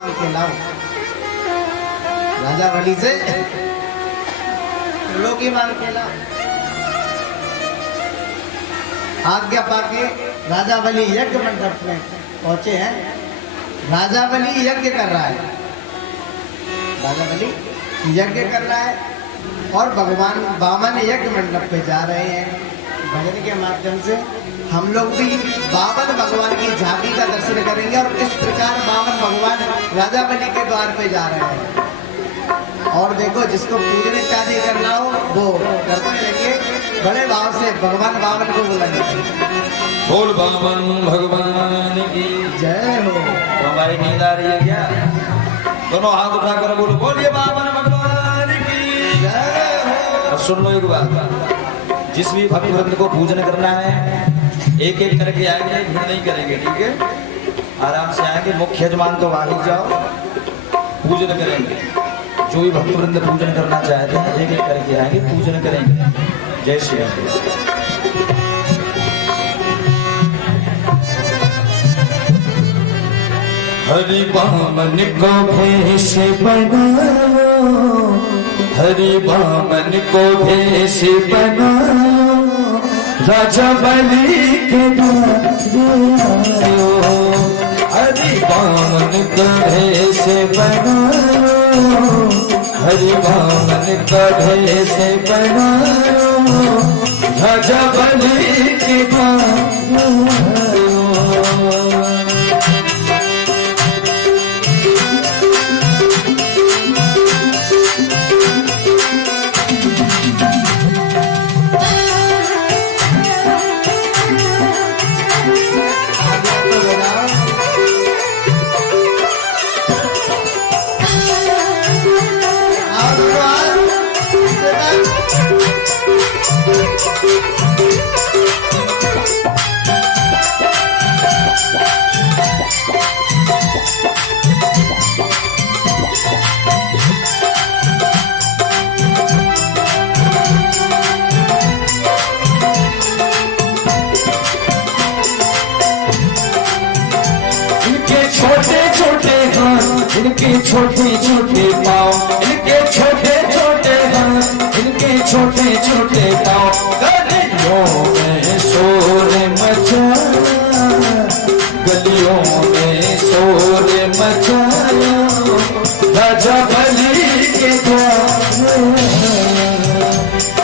के लाओ राजा बलि से लोकी मांग के लाओ। आज्ञा पाके राजा बलि यज्ञ मंडप में पहुंचे हैं। राजा बलि यज्ञ कर रहा है, राजा बलि यज्ञ कर रहा है और भगवान वामन यज्ञ मंडप पे जा रहे हैं। भजन के माध्यम से हम लोग भी वामन भगवान की झांकी का दर्शन करेंगे और इस प्रकार वामन भगवान राजा बलि के द्वार पे जा रहे हैं। और देखो, जिसको पूजन इत्यादि करना हो वो करते रहेंगे। बड़े भाव से भगवान वामन को बुलाएंगे। बोल वामन भगवान की जय हो। तो हमारी नींद आ रही है क्या? दोनों हाथ उठाकर बोलो, बोलिए वामन भगवान की जय हो। और सुन लो एक बात, जिस भी भक्त वृंद को पूजन करना है एक एक करके आएंगे, भीड़ नहीं करेंगे, ठीक है? आराम से आएंगे। मुख्य यजमान तो आ ही जाओ, पूजन करेंगे। जो भी भक्त वृंद पूजन करना चाहते हैं एक एक करके आएंगे, पूजन करेंगे। जय श्री राम। हरि वामन को भेष बनाओ, हरि वामन को भेष बनाओ, राजा बलि के द्वार आयो। हरि वामन को भेष बनाओ, हरि वामन को भेष बनाओ, राजा बलि के द्वार आयो। इनके छोटे छोटे पाँव, इनके छोटे छोटे हाथ, इनके छोटे छोटे पाँव, गलियों में शोर मचाया, गलियों में शोर मचाया, राजा बलि के द्वार।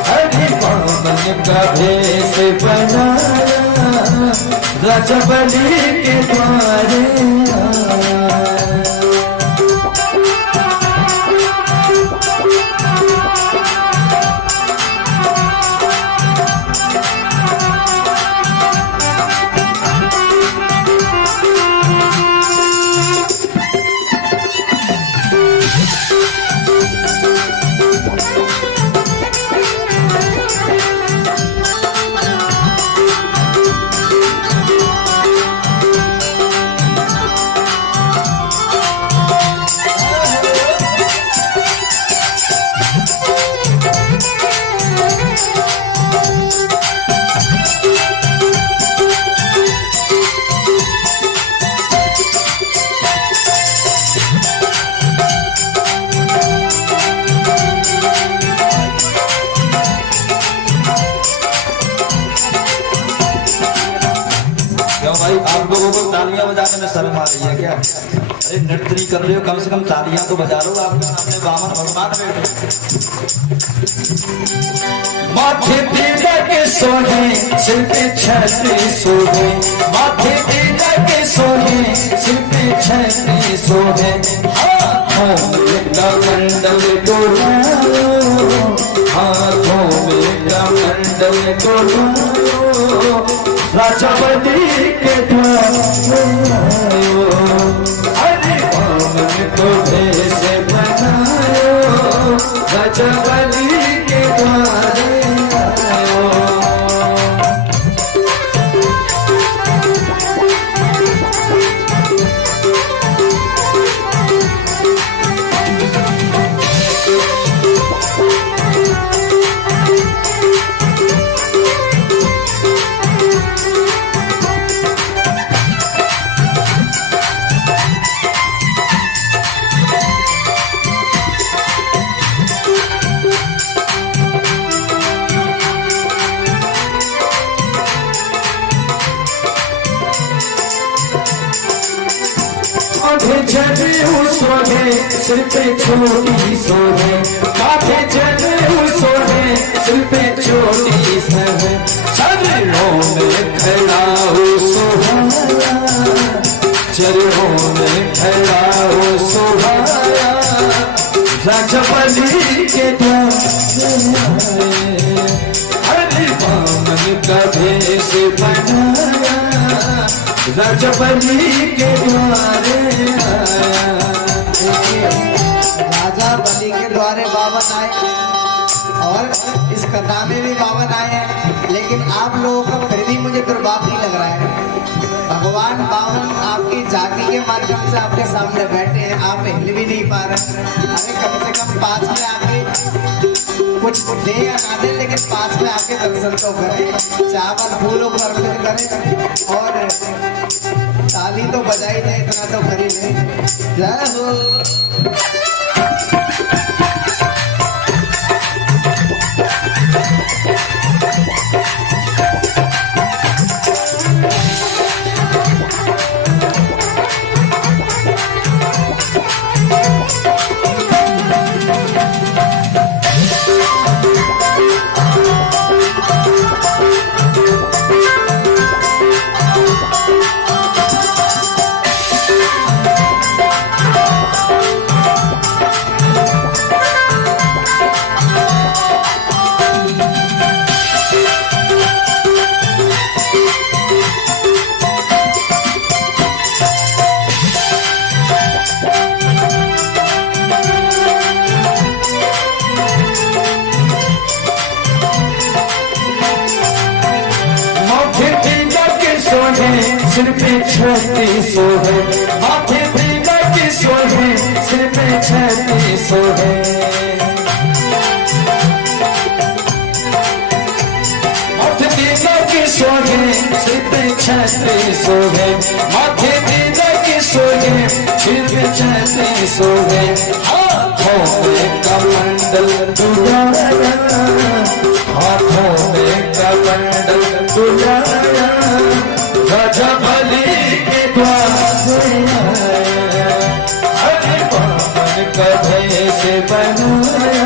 हरि वामन का भेष बनाया, राजा बलि के द्वार। भाई आप लोगों को तालियां बजाने में शर्म आ रही है क्या? अरे नृत्य नहीं कर रहे हो, कम से कम तालियां तो बजा लो। आपके सामने वामन भगवान बैठे, माथे तिलक सोहे, सिर पे छत्र सोहे, माथे तिलक सोहे, सिर पे छत्र सोहे, हाथों में कमंडल डोलाओ, हाथों में कमंडल डोलाओ, राजा बलि के द्वार आयो। हरि वामन को भेष बनायो, राजा बलि के द्वार आयो। जनेऊ सोहे सिर पे छोटी सोहे, माथे जनेऊ सोहे सिर पे छोटी सोहे, चरणों में खड़ा हो सुहाया, चरणों में खड़ा हो सुहाया, राजबली के द्वारे हरि बामन का भेष बनाया, राजबली के द्वारे आया। राजा बलि के द्वारे बावन आए और इस कथा में भी बावन आए हैं, लेकिन आप लोगों का फिर भी मुझे दुर्भाग्य नहीं लग रहा है। भगवान बावन आपकी जाति के माध्यम से आपके सामने बैठे हैं, आप हिल भी नहीं पा रहे। अरे कम से कम पास में आके कुछ दे या ना दे, लेकिन पास में आके दर्शन तो करें, चावल फूलों को अर्पित करें और ताली तो बजाई दे, इतना तो करी नहीं। जय हो। सिर पे छत्ती सोहे, माथे पे गज सोहे, सिर पे छत्ती सोहे, माथे पे गज सोहे, सिर पे छत्ती सोहे, माथे पे गज सोहे, सिर पे छत्ती सोहे, हाथों में कमंडल दुलारा, हाथों में कमंडल दुलारा, राजबली के द्वारे आया, हरि बामन का भेष बनाया,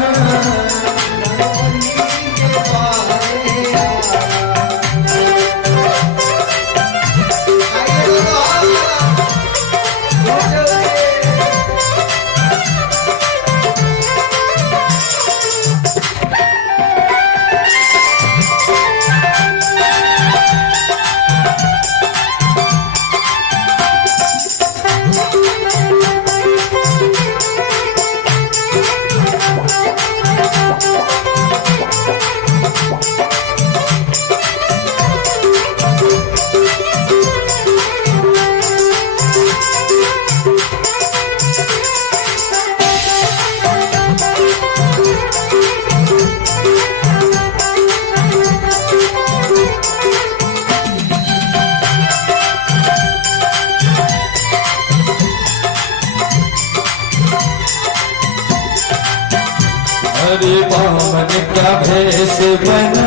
हरि बामन का भेष बना,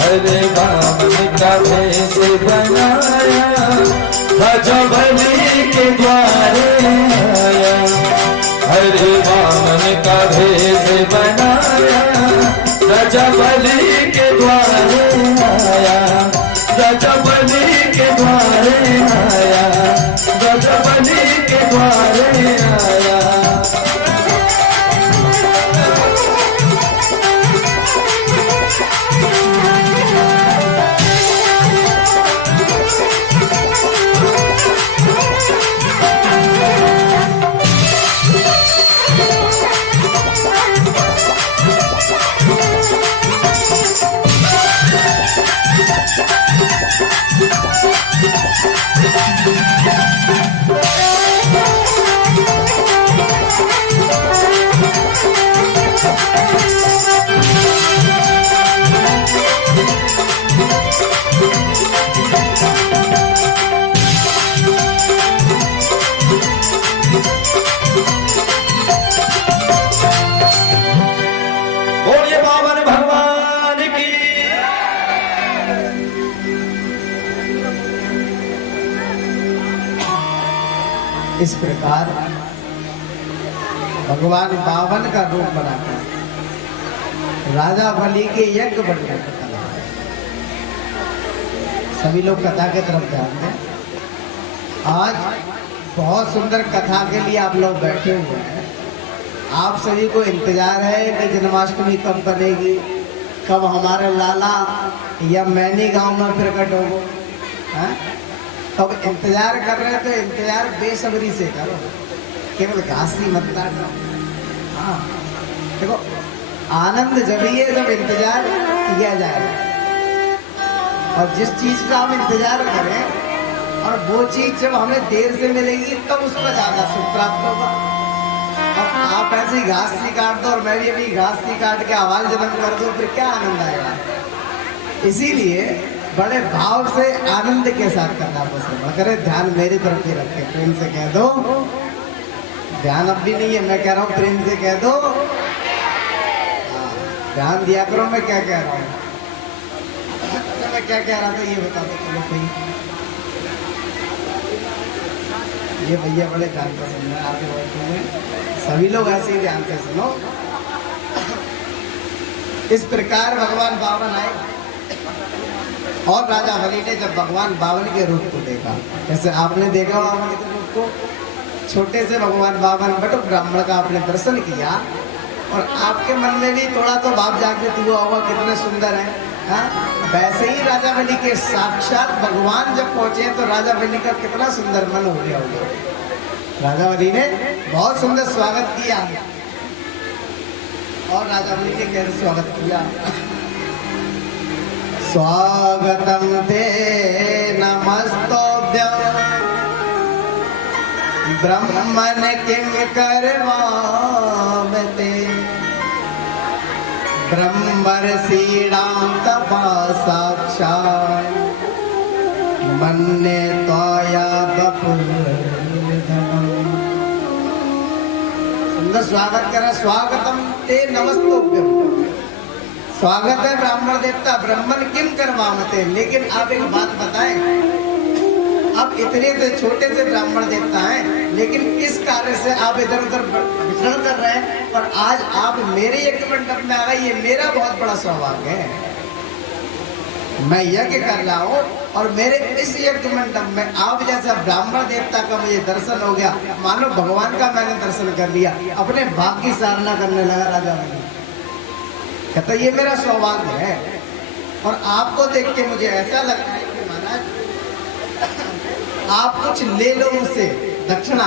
हरि बामन का भेष बनाया, राजबली के द्वारे आया, हरि बामन का भेष बनाया, राजबली के द्वारे आया, राजबली के द्वारे आया, राजबली के द्वारे आया। Thank you. इस प्रकार भगवान बावन का रूप बनाकर राजा बलि के यज्ञ बनने का कथा है। सभी लोग कथा के तरफ ध्यान दें। आज बहुत सुंदर कथा के लिए आप लोग बैठे हुए हैं। आप सभी को इंतजार है कि जन्माष्टमी कब बनेगी, कब हमारे लाला या मैनी गांव में प्रकट होगा। हाँ? अब इंतजार कर रहे हैं तो इंतजार बेसब्री से करो, केवल घासी मत काटो। हाँ देखो, आनंद जब ही है जब इंतजार किया जाए, और जिस चीज का हम इंतजार करें और वो चीज जब हमें देर से मिलेगी तब उसका ज्यादा सुख प्राप्त होगा। और आप ऐसे ही घास सी काट दो और मैं भी अभी घास सी काट के आवाज जन्म कर दो, फिर क्या आनंद आएगा। इसीलिए बड़े भाव से आनंद के साथ करना पसंद करे। ध्यान मेरी तरफ ही रखे, प्रेम से कह दो। ध्यान अब भी नहीं है, मैं कह रहा हूँ प्रेम से कह दो। ध्यान दिया करो मैं क्या कह रहा हूँ। मैं क्या कह रहा था ये बता दो चलो कोई। ये भैया बड़े ध्यान से सुनना, आगे बैठे हुए सभी लोग ऐसे ही ध्यान से सुनो। इस प्रकार भगवान बावन आए और राजा बलि ने जब भगवान बावन के रूप को देखा, जैसे आपने देखा बावन के रूप को, छोटे से भगवान बावन बटुक ब्राह्मण का आपने दर्शन किया और आपके मन में भी थोड़ा तो भाव जागृत हुआ होगा कितने सुंदर है। हाँ? वैसे ही राजा बलि के साक्षात भगवान जब पहुंचे तो राजा बलि का कितना सुंदर मन हो गया होगा। राजा बलि ने बहुत सुंदर स्वागत किया और राजा बलि ने कैसे स्वागत किया। स्वागतम ते नमस्तोभ्यं ब्रह्मन् किं करवामते ब्रह्मर्षीणां तपा साक्षात् मन्ये त्वया वपुर्धनम्। सुंदर स्वागत करें। स्वागतम ते नमस्तोभ्यं, स्वागत है ब्राह्मण देवता। ब्राह्मण किम करवामते, लेकिन आप एक बात बताएं, आप इतने से छोटे से ब्राह्मण देवता हैं, लेकिन किस कार्य से आप इधर उधर विचरण कर रहे हैं और आज आप मेरे यज्ञ मंडप में आ गए, ये मेरा बहुत बड़ा सौभाग्य है। मैं यज्ञ कर रहा हूँ और मेरे इस यज्ञ मंडप में आप जैसा ब्राह्मण देवता का मुझे दर्शन हो गया, मानो भगवान का मैंने दर्शन कर लिया। अपने भाग की सराहना करने लगा राजा बलि, कहता ये मेरा सौभाग्य है। और आपको देख के मुझे ऐसा लगता है कि महाराज आप कुछ ले लो मुझसे दक्षिणा।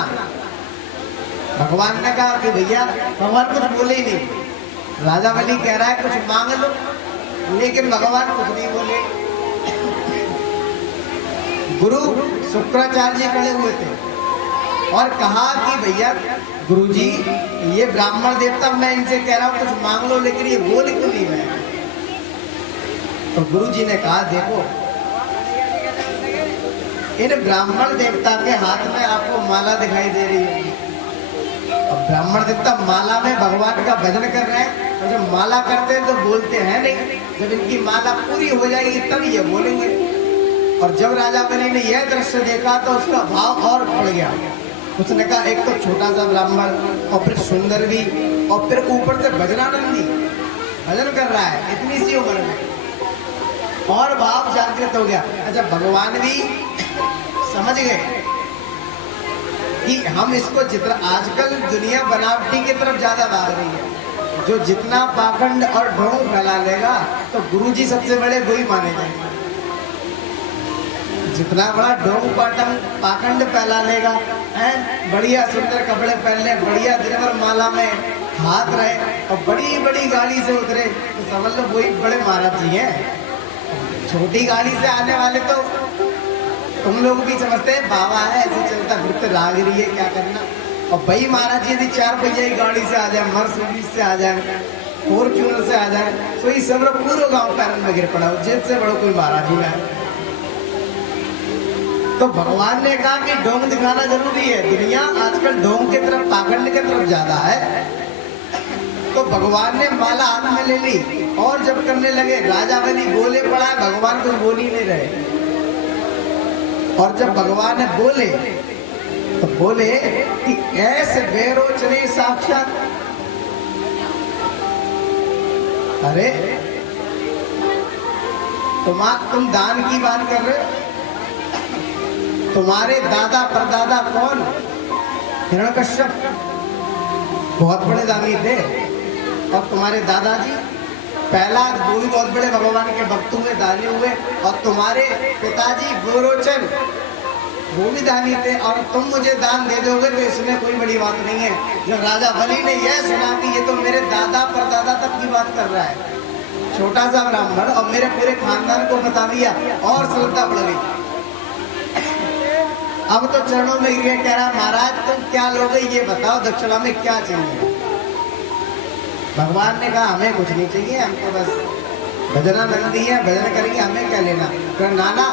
भगवान ने कहा कि भैया, भगवान कुछ बोले ही नहीं। राजा बलि कह रहा है कुछ मांग लो, लेकिन भगवान कुछ नहीं बोले। गुरु शुक्राचार्य जी खड़े हुए थे और कहा कि भैया गुरुजी, ये ब्राह्मण देवता, मैं इनसे कह रहा हूँ कुछ मांग लो, लेकिन ये बोल क्यों नहीं रहे। तो गुरुजी ने कहा देखो, इन ब्राह्मण देवता के हाथ में आपको माला दिखाई दे रही है। अब ब्राह्मण देवता माला में भगवान का भजन कर रहे हैं, और जब माला करते हैं तो बोलते हैं नहीं, जब इनकी माला पूरी हो जाएगी तब ये बोलेंगे। और जब राजा बलि ने यह दृश्य देखा तो उसका भाव और बढ़ गया। उसने कहा एक तो छोटा सा ब्राह्मण और फिर सुंदर भी और फिर ऊपर से भजनानंदी भजन कर रहा है इतनी सी उम्र में, और भाव जागृत हो गया। अच्छा, भगवान भी समझ गए कि हम इसको जितना, आजकल दुनिया बनावटी की तरफ ज्यादा भाग रही है, जो जितना पाखंड और ढोंग फैला लेगा तो गुरुजी सबसे बड़े वही माने जाएंगे। जितना बड़ा ढोंग पाखंड फैला लेगा, बढ़िया सुंदर कपड़े पहन ले, बढ़िया दिन भर माला में हाथ रहे और बड़ी बड़ी गाड़ी से उतरे, तो समझ लो वही बड़े महाराज जी हैं। छोटी गाड़ी से आने वाले तो तुम लोग भी समझते हैं बाबा है, ऐसे चलता फिरते राग रही है, क्या करना। और भाई महाराज जी यदि 4 पहिया की गाड़ी से आ जाए, मर्सिडीज से आ जाए, फॉर्च्यूनर से आ जाए, तो ये सब लोग पूरे गांव पैरन में गिर पड़ा, जिनसे बड़ो कोई महाराज ही है। तो भगवान ने कहा कि ढोंग दिखाना जरूरी है। दुनिया आजकल ढोंग की तरफ, पाखंड की तरफ ज्यादा है। तो भगवान ने माला हाथ में ले ली और जब करने लगे, राजा बलि बोले पड़ा है, भगवान कुछ बोल ही नहीं रहे। और जब भगवान ने बोले तो बोले कि ऐसे बेरोचने साक्षात, अरे तुम दान की बात कर रहे हो, तुम्हारे दादा परदादा कौन? हिरण्यकश्यप बहुत बड़े दानी थे, और तुम्हारे दादाजी प्रहलाद वो भी बहुत बड़े भगवान के भक्त हुए, दानी हुए, और तुम्हारे पिताजी गोरोचन वो भी दानी थे, और तुम मुझे दान दे दोगे तो इसमें कोई बड़ी बात नहीं है। जब राजा बलि ने यह सुना कि ये तो मेरे दादा परदादा तक की बात कर रहा है, छोटा सा ब्राह्मण, और मेरे पूरे खानदान को बता दिया, और श्रद्धा बढ़ गई। अब तो चरणों में गिर कह रहा, महाराज तुम क्या लोगे ये बताओ, दक्षिणा में क्या चाहिए? भगवान ने कहा हमें कुछ नहीं चाहिए, हमको बस भजनानंदी है, भजन करेंगे, हमें क्या लेना। तो नाना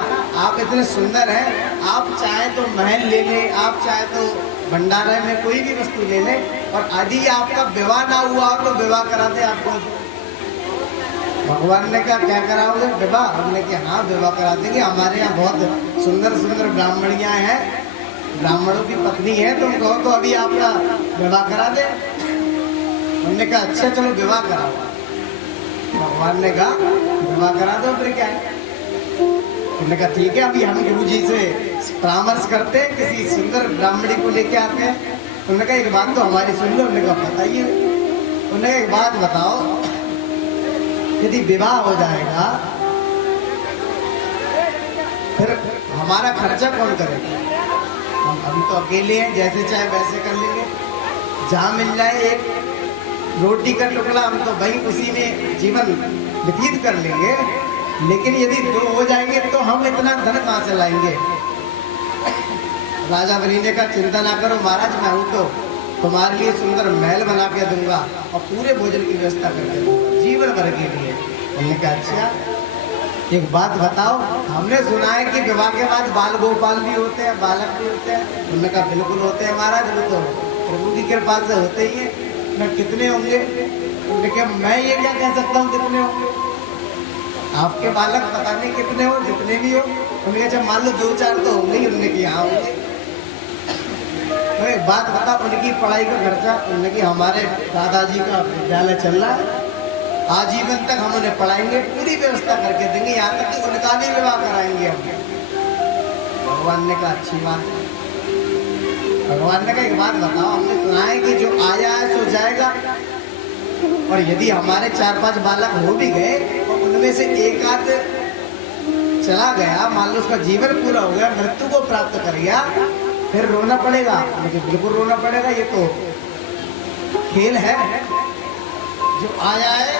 आप इतने सुंदर हैं, आप चाहे तो महल ले लें, आप चाहे तो भंडारे में कोई भी वस्तु ले लें, और यदि आपका विवाह ना हुआ हो तो विवाह करा दे आपको। भगवान ने कहा क्या कराओगे विवाह? हमने कहा हाँ विवाह करा देंगे, हमारे यहाँ बहुत सुंदर सुंदर ब्राह्मणियाँ हैं, ब्राह्मणों की पत्नी है, तुम कहो तो अभी आपका विवाह करा दे। हमने कहा अच्छा चलो विवाह कराओ। भगवान ने कहा विवाह करा दो, फिर क्या है? हमने कहा ठीक है, अभी हम गुरु जी से परामर्श करते हैं, किसी सुंदर ब्राह्मणी को लेके आते हैं। उन्होंने कहा एक बात तो हमारी सुन लो। हमने कहा बताइए। उन्होंने कहा एक बात बताओ, यदि विवाह हो जाएगा फिर हमारा खर्चा कौन करेगा? हम अभी तो अकेले हैं, जैसे चाहे वैसे कर लेंगे, जहाँ मिल जाए एक रोटी का टुकड़ा हम तो भाई उसी में जीवन व्यतीत कर लेंगे, लेकिन यदि दो हो जाएंगे तो हम इतना धन कहाँ से लाएंगे? राजा बलि ने कहा चिंता ना करो महाराज, मैं हूँ तो तुम्हारे लिए सुंदर महल बना के दूंगा और पूरे भोजन की व्यवस्था करके दूंगा जीवन भर के लिए। हमने कहा अच्छा एक बात बताओ, हमने सुना है कि विवाह के बाद बाल गोपाल भी होते हैं, बालक भी होते हैं। उन्होंने कहा बिल्कुल होते हैं महाराज, वो तो प्रभु की कृपा से होते ही है। मैं कितने होंगे? उन्होंने कहा मैं ये क्या कह सकता हूँ कितने होंगे, आपके बालक पता नहीं कितने हो, जितने भी हो। उन्होंने कहा मान लो 2-4 तो होंगे ही। उन्होंने कहा हाँ होंगे। तो एक बात बता, उनकी पढ़ाई का खर्चा? उन्होंने कहा हमारे दादाजी का विद्यालय चल रहा है, आजीवन तक हम उन्हें पढ़ाएंगे, पूरी व्यवस्था करके देंगे, यहाँ तक कि उनका भी विवाह कराएंगे हम। भगवान ने कहा अच्छी बात है। भगवान ने कहा एक बात बताओ, हमने सुना है कि जो आया है सो जाएगा, और यदि हमारे 4-5 बालक हो भी गए और उनमें से एक आध चला गया, मान लो उसका जीवन पूरा हो गया, मृत्यु को प्राप्त कर गया, फिर रोना पड़ेगा? मुझे बिल्कुल रोना पड़ेगा, ये तो खेल है। जो आया है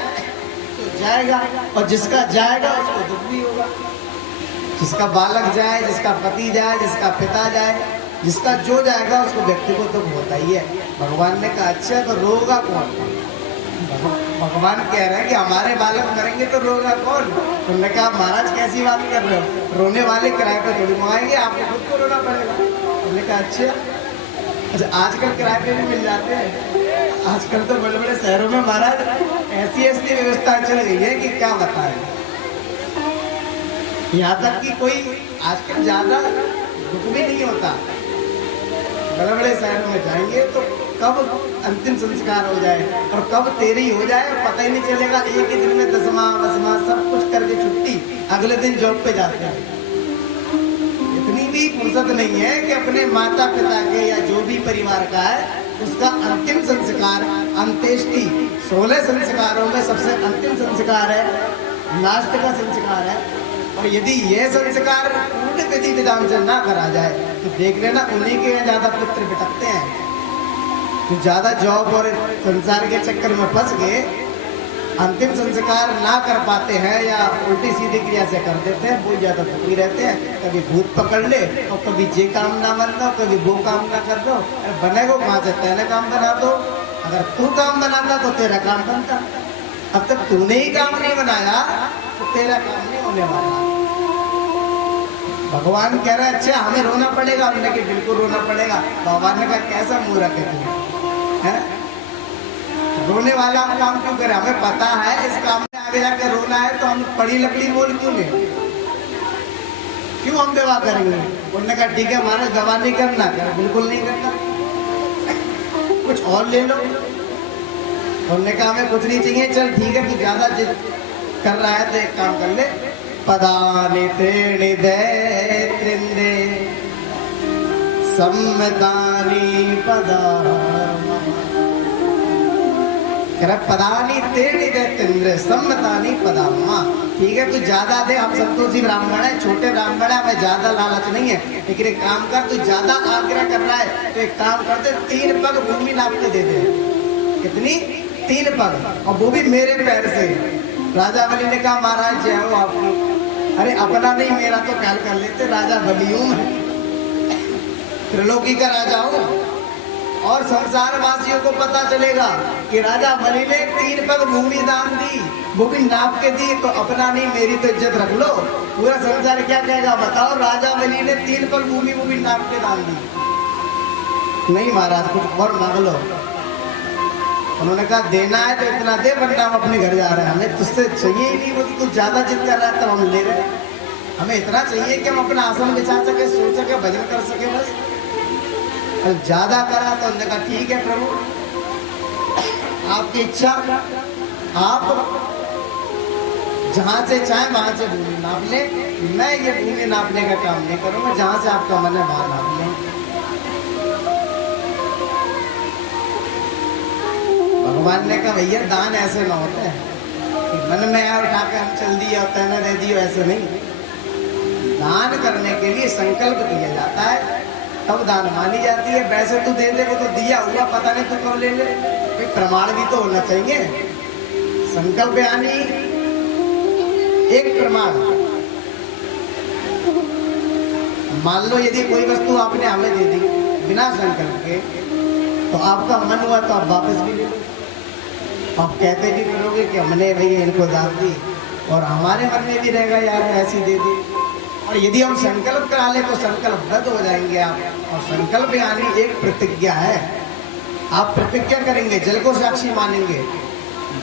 तो जाएगा, और जिसका जाएगा उसको दुख भी होगा। जिसका बालक जाए, जिसका पति जाए, जिसका पिता जाए, जिसका जो जाएगा उसको व्यक्ति को दुख होता ही है। भगवान ने कहा अच्छा तो रोगा कौन? भगवान कह रहे हैं कि हमारे बालक मरेंगे तो रोगा कौन? उन्होंने कहा महाराज कैसी बात कर रहे हो, रोने वाले किराए पे थोड़ी मंगाएंगे, आपको खुद को रोना पड़ेगा। उन्होंने कहा अच्छा आजकल किराए पे भी मिल जाते हैं, आजकल तो बड़े बड़े शहरों में महाराज ऐसी ऐसी व्यवस्था चल गई है कि क्या बताएं। यहाँ तक कि कोई आजकल ज्यादा दुख भी नहीं होता, बड़े बड़े शहरों में जाएंगे तो कब अंतिम संस्कार हो जाए और कब तेरी हो जाए पता ही नहीं चलेगा। एक ही दिन में दसवां वसवां सब कुछ करके छुट्टी, अगले दिन जॉब पे जाते हैं। इतनी भी फुर्सत नहीं है कि अपने माता पिता के या जो भी परिवार का है उसका अंतिम संस्कार, अंत्येष्टि 16 संस्कारों में सबसे अंतिम संस्कार है, लास्ट का संस्कार है। और यदि यह संस्कार पूर्ण विधि विधान से ना करा जाए तो देख लेना उन्हीं के यहाँ ज्यादा पुत्र भटकते हैं। जो ज्यादा जॉब और संसार के चक्कर में फंस गए, अंतिम संस्कार ना कर पाते हैं या उल्टी सीधी क्रिया से कर देते हैं, वो ज्यादा दुखी रहते हैं। कभी भूत पकड़ ले और कभी जे काम ना बन दो, कभी वो काम ना कर दो। अरे बनेगो कहाँ से? तेने काम बना दो। अगर तू काम बनाता तो तेरा काम बनता, अब तक तूने ही काम नहीं बनाया तो तेरा काम नहीं होने वाला। भगवान कह रहे हैं अच्छा हमें रोना पड़ेगा? हमने कि बिल्कुल रोना पड़ेगा। भगवान ने कहा कैसा मूर्ख है तू, है रोने वाला काम क्यों करे? हमें पता है इस काम में आगे जाकर रोना है तो हम पड़ी लकड़ी बोल क्यों लें, क्यों हम विवाह करेंगे? उन्होंने कहा ठीक है महाराज गवाह नहीं करना, कहा बिल्कुल नहीं करना, कुछ और ले लो। उन्होंने कहा हमें कुछ नहीं चाहिए, चल ठीक है तू ज्यादा जिद कर रहा है तो एक काम कर ले, पदानि त्रीणि दैत्रिन्दे सम्मतानि पदा, पदानि त्रीणि दैत्रिन्दे सम्मतानि पदा। ठीक है तू ज्यादा दे, हम संतोषी ब्राह्मण है, छोटे ब्राह्मण है, हमें ज्यादा लालच नहीं है, लेकिन एक काम कर, तू ज्यादा आग्रह कर रहा है तो एक काम करते 3 पग भूमि नाप के दे दे। कितनी? 3 पग, और वो भी मेरे पैर से। राजा बलि ने कहा महाराज जय हो आपकी। अरे अपना नहीं मेरा तो ख्याल कर लेते, राजा बलि हूं मैं, त्रिलोकी का राजा हूं, और संसार वासियों को पता चलेगा कि राजा बलि ने 3 पग भूमि दान दी, वो भी नाप के दी, तो अपना नहीं मेरी तो इज्जत रख लो, पूरा संसार क्या कहेगा बताओ, राजा बलि ने 3 पग भूमि वो भी नाप के दान दी। नहीं महाराज कुछ और मांग लो। उन्होंने कहा देना है तो इतना दे, वरना हम अपने घर जा रहे हैं, हमें तुझसे चाहिए ही नहीं, वो तो कुछ ज्यादा जिद कर रहा है तब हम ले रहे हैं, हमें इतना चाहिए कि हम अपना आसन बिछा सके, सो सके, भजन कर सके बस। और ज्यादा करा तो उन्होंने कहा ठीक है प्रभु आपकी इच्छा, आप जहां से चाहे वहां से भूमि नाप ले, मैं ये भूमि नापने का काम नहीं करूंगा, जहां से आपका मन है वहां नाप ले। भगवान ने कहा भैया दान ऐसे ना होते हैं कि मन में आया उठा के हम चल दिया और तैने दे दियो, ऐसे नहीं। दान करने के लिए संकल्प किया जाता है तब दान मानी जाती है। वैसे तू दे दे, वो तो दिया हुआ पता नहीं तू कब ले ले, कोई प्रमाण भी तो होना चाहिए। संकल्प यानी एक प्रमाण। मान लो यदि कोई वस्तु आपने हमें दे दी बिना संकल्प के, तो आपका मन हुआ तो आप वापस भी ले लो, आप कहते भी करोगे कि हमने भैया इनको दान दी, और हमारे मन में भी रहेगा यार ऐसी दे दी। और यदि हम संकल्प करा ले तो संकल्प रद्द हो जाएंगे आप। और संकल्प यानी एक प्रतिज्ञा है, आप प्रतिज्ञा करेंगे, जल को साक्षी मानेंगे,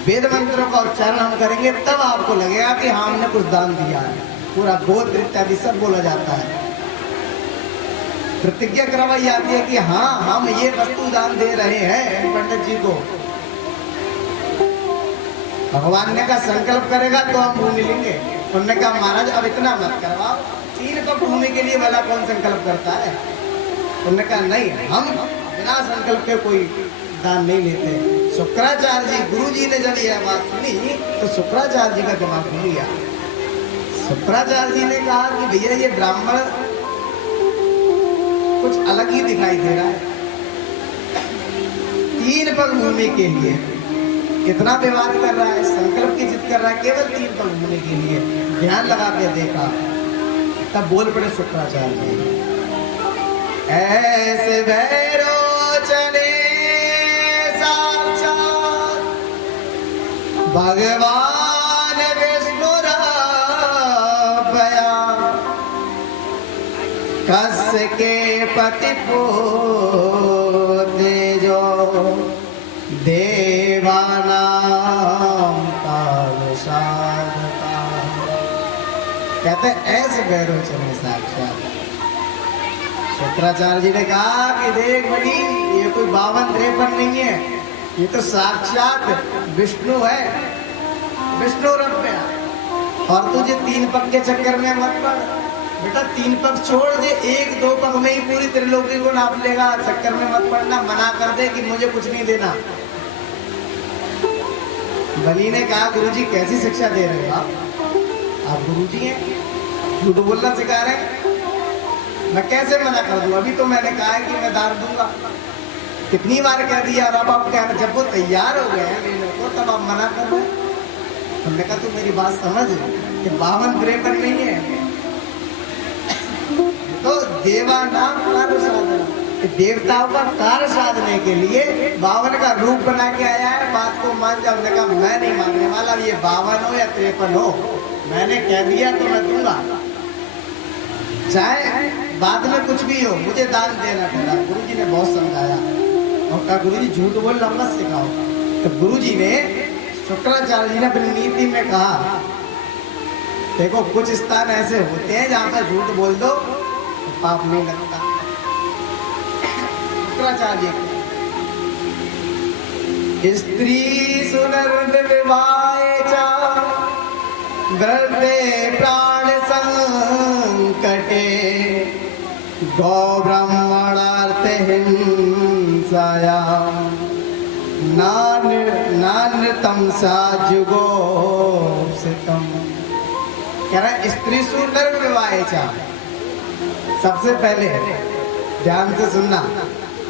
वेद मंत्रों का उच्चारण हम करेंगे, तब आपको लगेगा कि हाँ हमने कुछ दान दिया है। पूरा गोत्र इत्यादि सब बोला जाता है, प्रतिज्ञा करवाई जाती है कि हाँ हम ये वस्तु दान दे रहे हैं पंडित जी को। भगवान ने कहा संकल्प करेगा तो हम भूमि लेंगे। उन्होंने कहा महाराज अब इतना मत करवाओ, 3 पग भूमि के लिए वाला कौन संकल्प करता है। उन्होंने कहा नहीं, हम बिना संकल्प के कोई दान नहीं लेते। शुक्राचार्य जी, गुरु जी ने जब यह बात सुनी तो शुक्राचार्य जी का दिमाग खुल गया। शुक्राचार्य जी ने कहा कि भैया ये ब्राह्मण कुछ अलग ही दिखाई दे रहा है, 3 पग भूमि के लिए कितना विवाद कर रहा है, संकल्प की जिद कर रहा है केवल 3 पग भूमि के लिए। ध्यान लगा के देखा तब बोल पड़े शुक्राचार्य जी, ऐसे भैरोचने साक्षात भगवान विष्णु भया, कस्य के पति पोते जो देवानां काल साधका। कहते ऐसे भैरोचने साक्षात। शुक्राचार्य जी ने कहा कि देख बड़ी ये कोई 52-53 नहीं है, ये तो साक्षात विष्णु है, विष्णु रब गया। और तुझे 3 पग के चक्कर में मत पड़ बेटा, 3 पग छोड़ दे, 1-2 पग में ही पूरी त्रिलोकी को नाप लेगा। चक्कर में मत पड़ना, मना कर दे कि मुझे कुछ नहीं देना। बलि ने कहा गुरुजी कैसी शिक्षा दे रहे हो आप गुरुजी हैं, झूठ बोलना सिखा रहे हैं, मैं कैसे मना कर दूं? अभी तो मैंने कहा है कि मैं दान दूंगा, कितनी बार कह दिया, और अब आप कह रहे, जब वो तैयार हो गए हैं लेने को तब आप मना कर रहे हैं। हमने कहा तू मेरी बात समझ कि 52-53 नहीं है, तो देवा नाम कार्य साधना, देवताओं का कार्य साधने के लिए 52 का रूप बना के आया है। बात को मान जाओ। हमने कहा मैं नहीं मानने वाला, ये 52 हो या 53 हो, मैंने कह दिया तो मैं दूंगा, चाहे बाद में कुछ भी हो, मुझे दान देना पड़ा। गुरुजी ने बहुत समझाया और कहा गुरुजी झूठ बोलना मत सिखाओ। तो गुरुजी ने, शुक्राचार्य जी ने अपनी नीति में कहा देखो कुछ स्थान ऐसे होते हैं जहां पर झूठ बोल दो पाप नहीं लगता। शुक्राचार्य स्त्री सुनर्द विवाहेचा वृद्धे प्राण संकटे गौ ब्राह्मणार्थ हिंसाया नान्यतम साजुगो सितम। कह रहा है स्त्री सुनर्द विवाहेचा। सबसे पहले ध्यान से सुनना,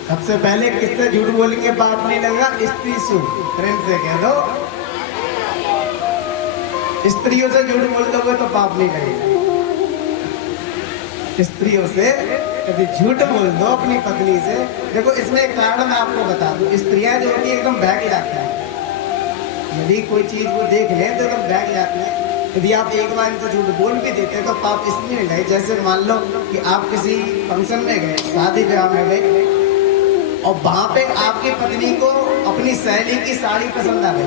सबसे पहले किससे झूठ बोलेंगे पाप नहीं लगेगा? स्त्री सु, प्रेम से कह दो। स्त्रियों से झूठ बोल दोगे तो पाप नहीं लगेगा। स्त्रियों से यदि झूठ बोल दो अपनी पत्नी से, देखो इसमें एक कारण मैं आपको बता दूं, स्त्रियां जो होती है एकदम बहक जाती हैं। यदि कोई चीज को देख लें तो एकदम बहक जाती है। यदि आप एक बार इनसे झूठ बोल भी देते हैं तो पाप इसलिए नहीं लगे। जैसे मान लो कि आप किसी फंक्शन में गए, शादी ब्याह में गए, और वहां पे आपकी पत्नी को अपनी सहेली की साड़ी पसंद आ गई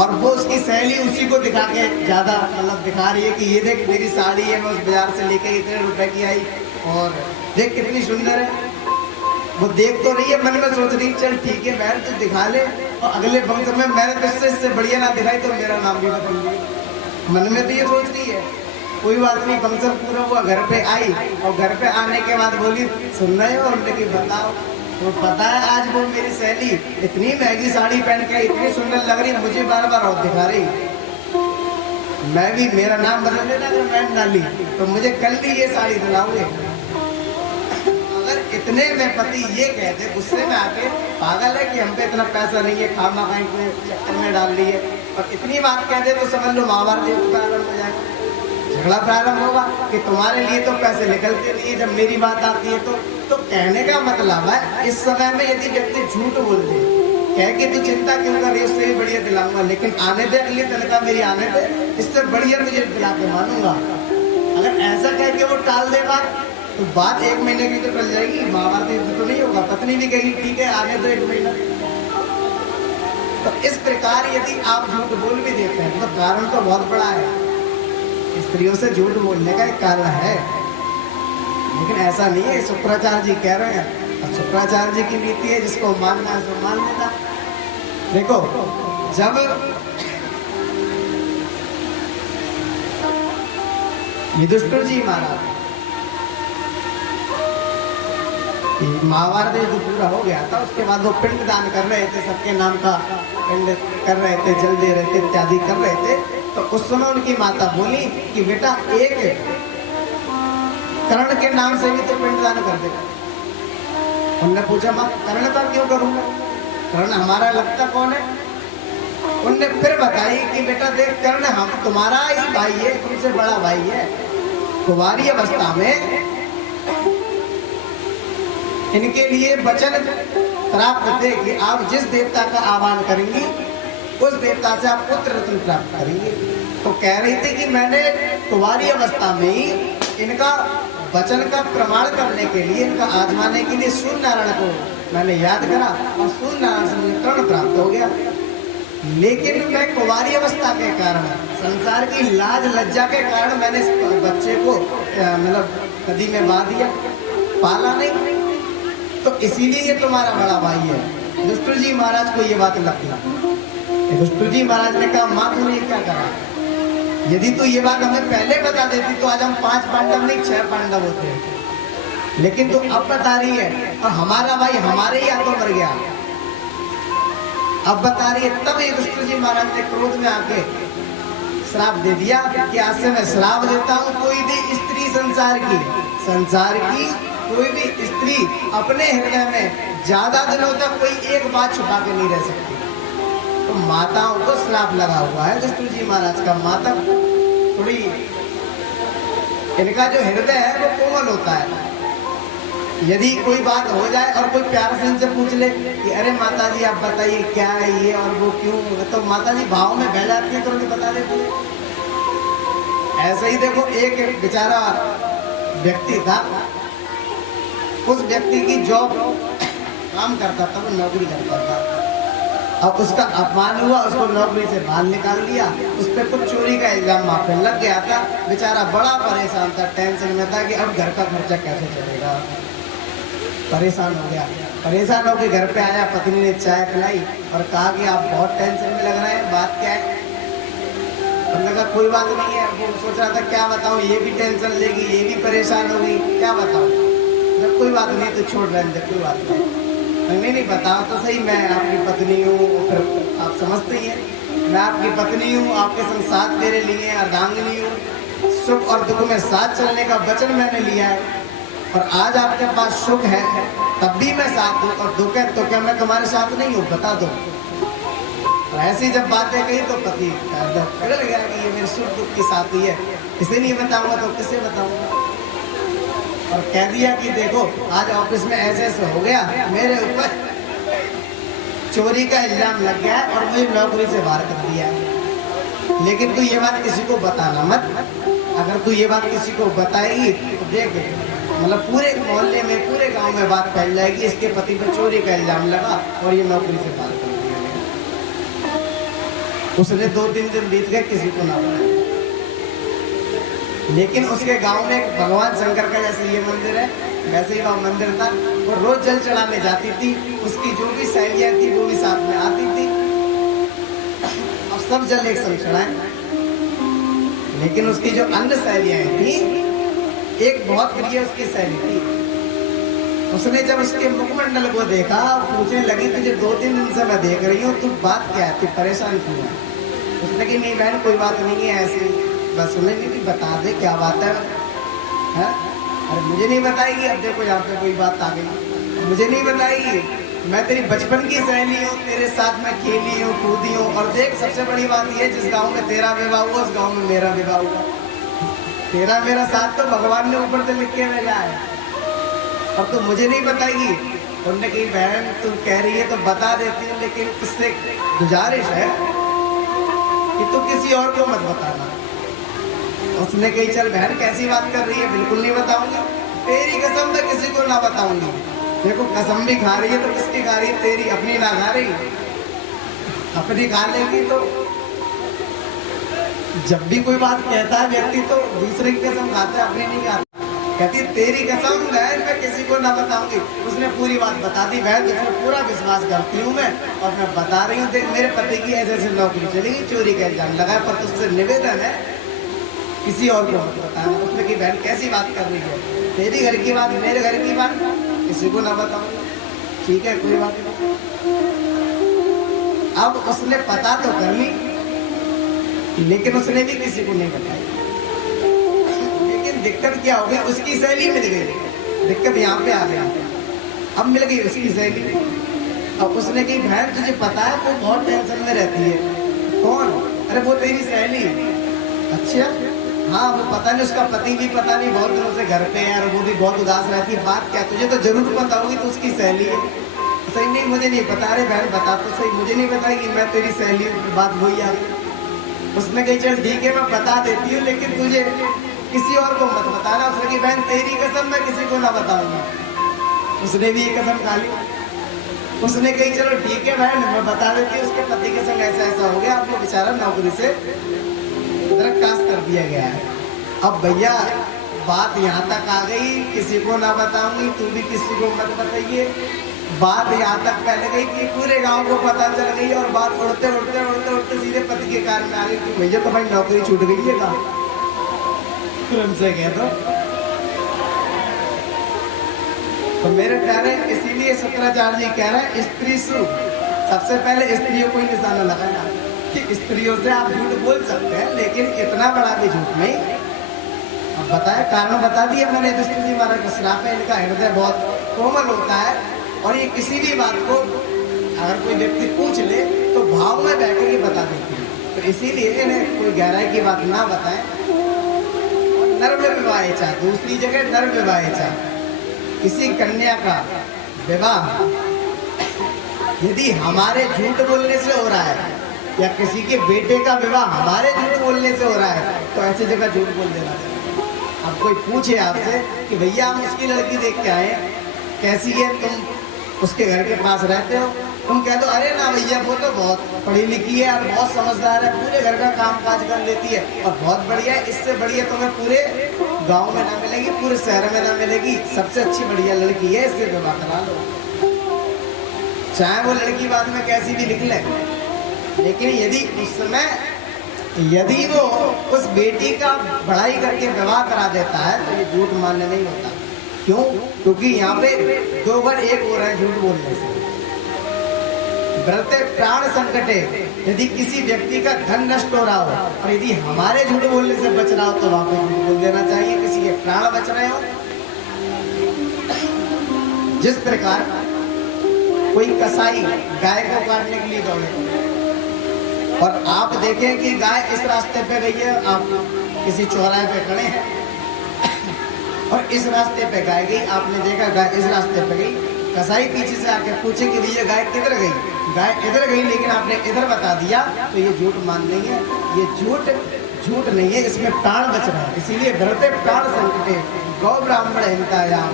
और वो उसकी सहेली उसी को दिखा के ज्यादा मतलब दिखा रही है कि ये देख मेरी साड़ी है, मैं उस बाजार से लेकर इतने रुपए की आई और देख कितनी सुंदर है। वो देख तो रही है, मन में सोच रही चल ठीक है बहन तू दिखा ले, और अगले फंक्शन में मैंने तुझसे इससे बढ़िया ना दिखाई तो मेरा नाम भी बदल दिया। मन में तो ये सोच रही है। कोई बात नहीं, फंक्शन पूरा हुआ, घर पे आई और घर पे आने के बाद बोली सुन रहे हो? हमने कि बताओ। तो पता है आज वो मेरी सहेली इतनी महंगी साड़ी पहन के इतनी सुंदर लग रही, मुझे बार बार और दिखा रही। मैं भी मेरा नाम बदल देना अगर मैं डाली तो मुझे कल भी ये साड़ी दिलाओगे। अगर इतने में पति ये कहते गुस्से में आके पागल है कि हम पे इतना पैसा नहीं है, खामा खाई को चक्कर में डाल ली है, और इतनी बात कह दे तो समझ लो महाभारत प्रारंभ हो जाएगा, झगड़ा प्रारंभ होगा कि तुम्हारे लिए तो पैसे निकलते नहीं है जब मेरी बात आती है तो कहने का मतलब है इस समय में यदि व्यक्ति झूठ बोल दे, कह के तू चिंता क्यों कर रही है, उससे भी बढ़िया दिलाऊंगा, लेकिन आने दे अगली तनख्वाह मेरी आने दे, इससे बढ़िया तुझे दिला के मानूंगा। अगर ऐसा कह के वो टाल देगा तो बात 1 महीने की तो टल जाएगी, महाभारत युद्ध तो नहीं होगा। पत्नी भी कहेगी ठीक है आने दो 1 महीना। तो इस प्रकार यदि आप झूठ बोल भी देते हैं तो कारण तो बहुत बड़ा है, स्त्रियों से झूठ बोलने का एक कारण है, लेकिन ऐसा नहीं है। शुक्राचार्य जी कह रहे हैं, और शुक्राचार्य जी की नीति है जिसको मानना है उसको मान लेना। देखो जब युधिष्ठिर जी महाराज महाभारत युद्ध पूरा हो गया था, उसके बाद वो पिंड दान कर रहे थे, सबके नाम का पिंड कर रहे थे, जल दे रहे थे, इत्यादि कर रहे थे। तो उस समय उनकी माता बोली कि बेटा एक कर्ण के नाम से भी तो पिंडदान कर देगा। उनने पूछा माँ कर्ण का क्यों करूंगा, कर्ण हमारा लगता कौन है? उनने फिर बताई कि बेटा देख कर्ण हम तुम्हारा ही भाई है, तुमसे बड़ा भाई है। कुंवारी अवस्था में इनके लिए वचन प्राप्त थे कि आप जिस देवता का आह्वान करेंगी उस देवता से आप पुत्र रत्न प्राप्त करेंगे। तो कह रही थी कि मैंने कुंवारी अवस्था में ही इनका वचन का प्रमाण करने के लिए, इनका आजमाने के लिए सूर्य नारायण को मैंने याद करा और सूर्य नारायण से मुझे कर्ण प्राप्त हो गया। लेकिन मैं कुंवारी अवस्था के कारण, संसार की लाज लज्जा के कारण मैंने इस बच्चे को मतलब नदी में बहा दिया, पाला नहीं, तो इसीलिए ये तुम्हारा बड़ा भाई है। युधिष्ठिर जी महाराज को ये बात लग गई। युधिष्ठिर जी महाराज ने कहा माँ तूने क्या करा, यदि तू ये बात हमें पहले बता देती तो आज हम 5 पांडव नहीं 6 पांडव होते, लेकिन तू अब बता रही है और हमारा भाई हमारे ही हाथों मर गया, अब बता रही है। तब युधिष्ठिर जी महाराज ने क्रोध में आके श्राप दे दिया कि आज से मैं श्राप देता हूँ, कोई भी स्त्री संसार की कोई भी स्त्री अपने हृदय में ज्यादा दिनों तक कोई एक बात छुपा के नहीं रह सकती। तो माताओं को श्राप लगा हुआ है युधिष्ठिर जी महाराज का। माता थोड़ी इनका जो हृदय है वो कोमल होता है, यदि कोई बात हो जाए और कोई प्यार से इनसे पूछ ले कि अरे माता जी आप बताइए क्या है ये और वो क्यों, तो माता जी भाव में बह जाती है, तुरंत बता देती है। ऐसे ही देखो एक बेचारा व्यक्ति था, उस व्यक्ति की जॉब काम करता था, वो नौकरी करता था, अब उसका अपमान हुआ, उसको नौकरी से बाहर निकाल दिया। उस पर कुछ चोरी का इल्जाम वहाँ पे लग गया था। बेचारा बड़ा परेशान था, टेंशन में था कि अब घर का खर्चा कैसे चलेगा। परेशान हो गया, परेशान होकर घर पे आया, पत्नी ने चाय पिलाई और कहा कि आप बहुत टेंशन में लग रहे हैं, बात क्या है। उन्होंने कहा कोई बात नहीं है। वो सोच रहा था क्या बताऊं, ये भी टेंशन लेगी, ये भी परेशान होगी, क्या बताऊं। जब कोई बात नहीं तो छोड़ रहे हैं, कोई बात नहीं। नहीं बताओ तो सही, मैं आपकी पत्नी हूँ, फिर आप समझते ही हैं मैं आपकी पत्नी हूँ, आपके संग साथ मेरे लिए अर्धांगिनी हूँ। सुख और दुख में साथ चलने का वचन मैंने लिया है और आज आपके पास सुख है तब भी मैं साथ हूँ और दुख है तो क्या मैं तुम्हारे साथ नहीं हूँ, बता दो। और ऐसी जब बातें कही तो पति पिघल गया कि ये मेरे सुख दुख की साथी है, इसे नहीं बताऊंगा तो किसे बताऊंगा। और कह दिया कि देखो आज ऑफिस में ऐसे ऐसे हो गया, मेरे ऊपर चोरी का इल्जाम लग गया और मुझे नौकरी से बाहर कर दिया है। लेकिन तू ये बात किसी को बताना मत, अगर तू ये बात किसी को बताएगी तो देख मतलब पूरे मोहल्ले में पूरे गांव में बात फैल जाएगी, इसके पति पर चोरी का इल्जाम लगा और ये नौकरी से बाहर कर दिया गया। उसने 2-3 दिन बीत गए, किसी को ना बताया। लेकिन उसके गांव में एक भगवान शंकर का जैसे ये मंदिर है वैसे ही वह मंदिर था। वो रोज जल चढ़ाने जाती थी, उसकी जो भी सहेलियां थी वो भी साथ में आती थी। अब सब जल एक संग चढ़ाए, लेकिन उसकी जो अन्य सहेलियां थी, एक बहुत प्रिय उसकी सहेली थी। उसने जब उसके मुखमंडल को देखा, पूछने लगी तुझे 2-3 दिन से मैं देख रही हूँ, तू बात क्या है, तू परेशान क्यों है। उसने कही नहीं बहन कोई बात नहीं है, ऐसे बस उन्हें भी बता दे क्या बात है। अरे मुझे नहीं बताएगी, अब देखो यहाँ पे कोई बात आ गई, मुझे नहीं बताएगी। मैं तेरी बचपन की सहेली हूँ, तेरे साथ मैं खेली हूँ कूदी हूँ। और देख सबसे बड़ी बात यह, जिस गांव में तेरा विवाह हुआ उस गांव में मेरा विवाह हुआ। तेरा मेरा साथ तो भगवान ने ऊपर से लिख के भेजा है और तू मुझे नहीं बताएगी। उन्होंने कही बहन तू कह रही है तो बता देती हूँ, लेकिन इससे गुजारिश है कि तू किसी और को मत बताना। उसने कही चल बहन कैसी बात कर रही है, बिल्कुल नहीं बताऊंगी, तेरी कसम मैं किसी को ना बताऊंगी। देखो कसम भी खा रही है तो किसकी खा रही है, तेरी, अपनी ना खा रही। अपनी खा लेगी तो जब भी कोई बात कहता है व्यक्ति तो दूसरे की कसम खाता है, अपनी नहीं खाता। कहती तेरी कसम बहन मैं किसी को ना बताऊंगी। उसने पूरी बात बता दी, बहन तुझे पूरा विश्वास करती हूँ मैं और मैं बता रही हूँ, देख मेरे पति की ऐसे ऐसे नौकरी चलेगी, चोरी का इल्जाम लगा, पर तुझसे निवेदन है किसी और को मत बताना। उसने की बहन कैसी बात कर रही है, तेरी घर की बात मेरे घर की बात किसी को ना बताऊंगा। ठीक है कोई बात नहीं। अब उसने पता तो कर ली, लेकिन उसने भी किसी को नहीं बताया। लेकिन दिक्कत क्या हो गई, उसकी सहेली मिल गई। दिक्कत यहाँ पे आ गई, अब मिल गई उसकी सहेली। अब उसने कही बहन तुझे पता है वो बहुत टेंशन में रहती है। कौन? अरे वो तेरी सहेली। अच्छा हाँ वो पता नहीं, उसका पति भी पता नहीं बहुत दिनों से घर पे है और वो भी बहुत उदास रहती है। बात क्या, तुझे तो जरूर पता होगी, तो उसकी सहेली है। सही नहीं मुझे नहीं पता। अरे बहन बता तो सही, मुझे नहीं बताएगी, मैं तेरी सहेली हूँ, बात वही आ गई। उसने कही चल ठीक है मैं बता देती हूँ, लेकिन तुझे किसी और को मत बताना। उसने कही बहन तेरी कसम मैं किसी को ना बताऊंगा। उसने भी ये कसम खा ली। उसने कही चलो ठीक है बहन मैं बता देती हूँ, उसके पति के संग ऐसा ऐसा हो गया, आपको बेचारा नौकरी से बर्खास्त कर दिया गया है। अब भैया बात यहाँ तक आ गई, किसी को ना बताऊंगी, तू भी किसी को मत बताइए। बात यहाँ तक फैल गई कि पूरे गांव को पता चल गई और बात उड़ते उड़ते उड़ते उड़ते सीधे पति के कान में आ गई कि भैया तुम्हारी नौकरी छूट गई है कहा तुरंत से कह तो मेरे प्यारे, इसीलिए शुक्राचार्य जी कह रहे हैं स्त्री सु, सबसे पहले स्त्रियों को ही निशाना लगाना कि स्त्रियों से आप झूठ बोल सकते हैं, लेकिन इतना बड़ा भी झूठ नहीं। अब बताया, कारण बता दिया मैंने। युधिष्ठिर जी महाराज का श्राप है, इनका हृदय बहुत कोमल होता है और ये किसी भी बात को अगर कोई व्यक्ति पूछ ले तो भाव में बैठ के बता देती है। तो इसीलिए इन्हें कोई गहराई की बात ना बताएं। नर्म विवाह चाह, दूसरी जगह नर्म विवाह चाह, किसी कन्या का विवाह यदि हमारे झूठ बोलने से हो रहा है या किसी के बेटे का विवाह हमारे झूठ बोलने से हो रहा है तो ऐसी जगह झूठ बोल देना चाहिए। अब कोई पूछे आपसे कि भैया हम उसकी लड़की देख के आए, कैसी है, तुम उसके घर के पास रहते हो, तुम कह दो अरे ना भैया वो तो बहुत पढ़ी लिखी है और बहुत समझदार है, पूरे घर का काम काज कर लेती है और बहुत बढ़िया है, इससे बढ़िया तुम्हें पूरे गांव में ना मिलेगी, पूरे शहर में ना मिलेगी, सबसे अच्छी बढ़िया लड़की है, इससे विवाह करा लो। चाहे वो लड़की बाद में कैसी भी निकले, लेकिन यदि उस समय यदि वो उस बेटी का पढ़ाई करके विवाह करा देता है तो ये झूठ मान्य नहीं होता। क्यों? क्योंकि यहाँ पे दो बार एक हो रहा है झूठ बोलने से। व्रते प्राण संकटे, यदि किसी व्यक्ति का धन नष्ट हो रहा हो और यदि हमारे झूठ बोलने से बच रहा हो तो वहां पे झूठ बोल देना चाहिए, किसी के प्राण बच रहे हो। जिस प्रकार कोई कसाई गाय को काटने के लिए दौड़े और आप देखें कि गाय इस रास्ते पे गई है, आप किसी चौराहे पे खड़े हैं और इस रास्ते पे गाय गई, आपने देखा गाय इस रास्ते पे गई, कसाई पीछे से आके पूछे कि भैया गाय किधर गई, गाय इधर गई, लेकिन आपने इधर बता दिया, तो ये झूठ मान नहीं है, ये झूठ नहीं है, इसमें प्राण बच रहा है। इसीलिए भरते प्राण संकटे गौ ब्राह्मण हिंतायाम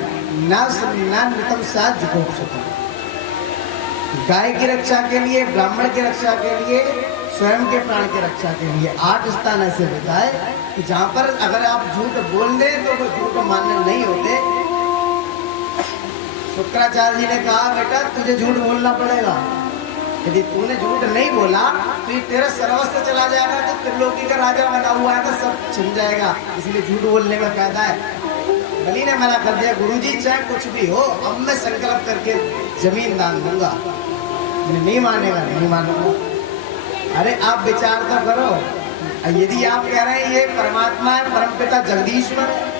नान्यतम साज जुगोप्सुतम। गाय की रक्षा के लिए, ब्राह्मण की रक्षा के लिए, स्वयं के प्राण की रक्षा के लिए 8 स्थान ऐसे बताए कि जहां पर अगर आप झूठ बोल दें तो वो झूठ मान्य नहीं होते। शुक्राचार्य जी ने कहा बेटा तुझे झूठ बोलना पड़ेगा, यदि तूने झूठ नहीं बोला तो ये तेरा सर्वस्व चला जाएगा, तो त्रिलोकी का राजा बना हुआ है तो सब छिन जाएगा, इसलिए झूठ बोलने में फायदा है। बलि ने मना कर दिया, गुरुजी चाहे कुछ भी हो अब मैं संकल्प करके जमीन दान दूंगा। नहीं मानेगा, नहीं मानूंगा। अरे आप विचार तो करो, यदि आप कह रहे हैं ये परमात्मा है, परमपिता जगदीश्वर है,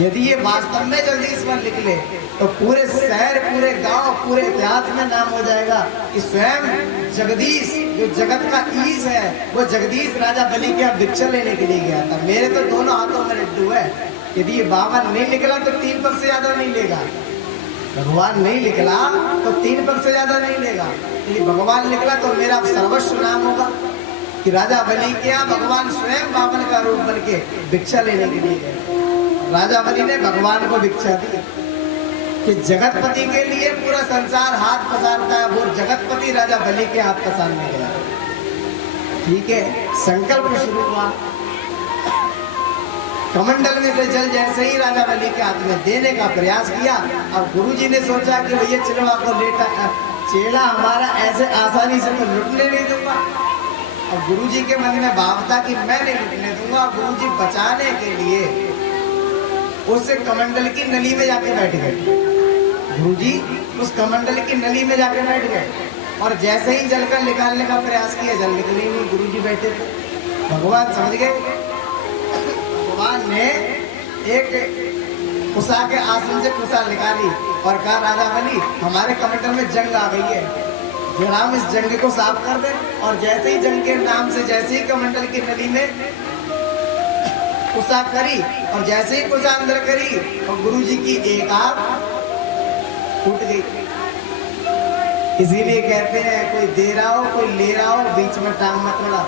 यदि ये वास्तव में जगदीश्वर निकले तो पूरे शहर, पूरे गांव, पूरे इतिहास में नाम हो जाएगा कि स्वयं जगदीश जो जगत का ईश है वो जगदीश राजा बलि के यहाँ भिक्षा लेने के लिए गया था। मेरे तो दोनों हाथों में लड्डू है, यदि ये बाबा नहीं निकला तो 3 पग से ज्यादा नहीं लेगा, भगवान नहीं निकला तो 3 पग से ज्यादा नहीं लेगा, यदि भगवान निकला तो मेरा सर्वस्व नाम होगा कि राजा बलि के यहाँ भगवान स्वयं बावन का रूप बन के भिक्षा लेने के लिए गए। राजा बलि ने भगवान को भिक्षा दी कि जगतपति के लिए पूरा संसार हाथ पसारता है, वो जगतपति राजा बलि के हाथ पसारने गया। ठीक है, संकल्प शुरू हुआ, कमंडल में से जल जैसे ही राजा बलि के हाथ में देने का प्रयास किया। अब गुरुजी ने सोचा कि भैया चिलवा को लेटा चेला हमारा ऐसे आसानी से तो लुटने नहीं दूंगा। अब गुरुजी के मन में भाव था कि मैं नहीं लुटने दूंगा। गुरुजी बचाने के लिए उससे कमंडल की नली में जाके बैठ गए। गुरुजी उस कमंडल की नली में जाके बैठ गए और जैसे ही जल कर निकालने का प्रयास किया, जल निकले नहीं। गुरुजी बैठे थे, भगवान समझ गए। भगवान ने एक उषा के आसन से कुशा निकाली और कहा राजा बलि हमारे कमंडल में जंग आ गई है, जरा हम इस जंग को साफ कर दे। और जैसे ही जंग के नाम से जैसे ही कमंडल की नली में कुशा करी और जैसे ही कुशा अंदर करी और गुरुजी की एक आंख फूट गई। इसीलिए कहते हैं कोई दे रहा हो कोई ले रहा हो, बीच में टांग मत अड़ा।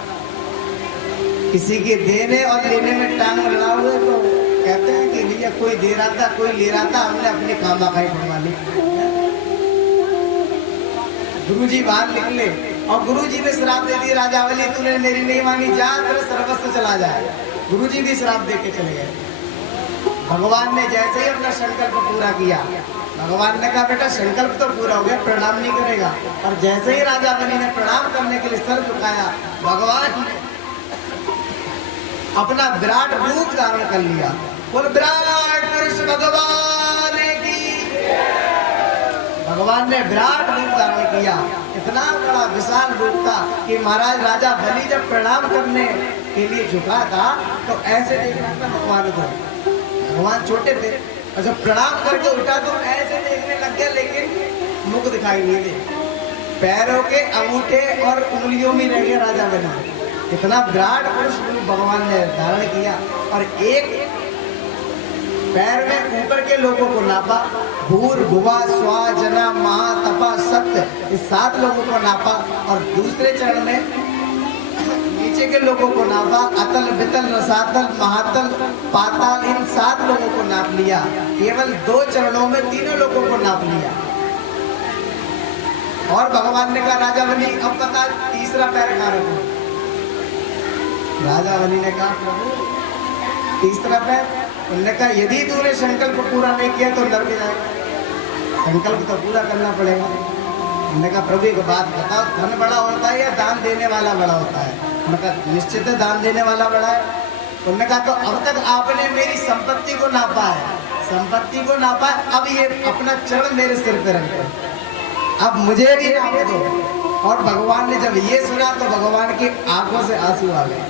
किसी के देने और लेने में टांग लड़ा हुए तो कहते हैं कि भैया कोई दे रहा था कोई ले रहा था, हमने अपनी खामाखाई बनवा ली। गुरुजी बाहर निकले और गुरुजी ने श्राप दे दिया, राजा बलि तूने मेरी नहीं मानी, जा तेरा सर्वस्व चला जाए। गुरुजी भी श्राप दे के चले गए। भगवान ने जैसे ही अपना संकल्प पूरा किया, भगवान ने कहा बेटा संकल्प तो पूरा हो गया, प्रणाम नहीं करेगा। और जैसे ही राजा बलि ने प्रणाम करने के लिए सर झुकाया, भगवान ने अपना विराट रूप धारण कर लिया। बोल विराट पुरुष भगवान की। भगवान ने विराट रूप धारण किया, इतना बड़ा विशाल रूप था कि महाराज राजा बलि जब प्रणाम करने के लिए झुका था तो ऐसे देख रहा था भगवान को। भगवान छोटे थे और जब प्रणाम करके उठा तो ऐसे देखने लग गया, लेकिन मुख दिखाई नहीं दे, पैरों के अंगूठे और उंगलियों में रह गया राजा बलि। इतना विराट पुरुष रूप भगवान ने धारण किया और एक पैर में ऊपर के लोगों को नापा, भूर भुवा स्वा जना महा तपा सत्य, इस 7 लोगों को नापा। और दूसरे चरण में नीचे के लोगों को नापा, अतल बितल रसातल महातल पाताल, इन 7 लोगों को नाप लिया। केवल 2 चरणों में तीनों लोगों को नाप लिया। और भगवान ने कहा राजा बलि अब बता तीसरा पैर कहाँ रखो। राजा बलि ने कहा प्रभु तीसरा पैर। उन्होंने कहा यदि तूने संकल्प पूरा नहीं किया तो नरक जाएगा, संकल्प तो पूरा करना पड़ेगा। उन्होंने कहा प्रभु एक बात बताओ, धन बड़ा होता है या दान देने वाला बड़ा होता है? उन्होंने कहा निश्चित है दान देने वाला बड़ा है। उन्होंने कहा तो अब तक आपने मेरी संपत्ति को नापा है, संपत्ति को नापा है, अब ये अपना चरण मेरे सिर पे रख दो, अब मुझे भी नाप दो। और भगवान ने जब ये सुना तो भगवान की आंखों से आंसू आ गए।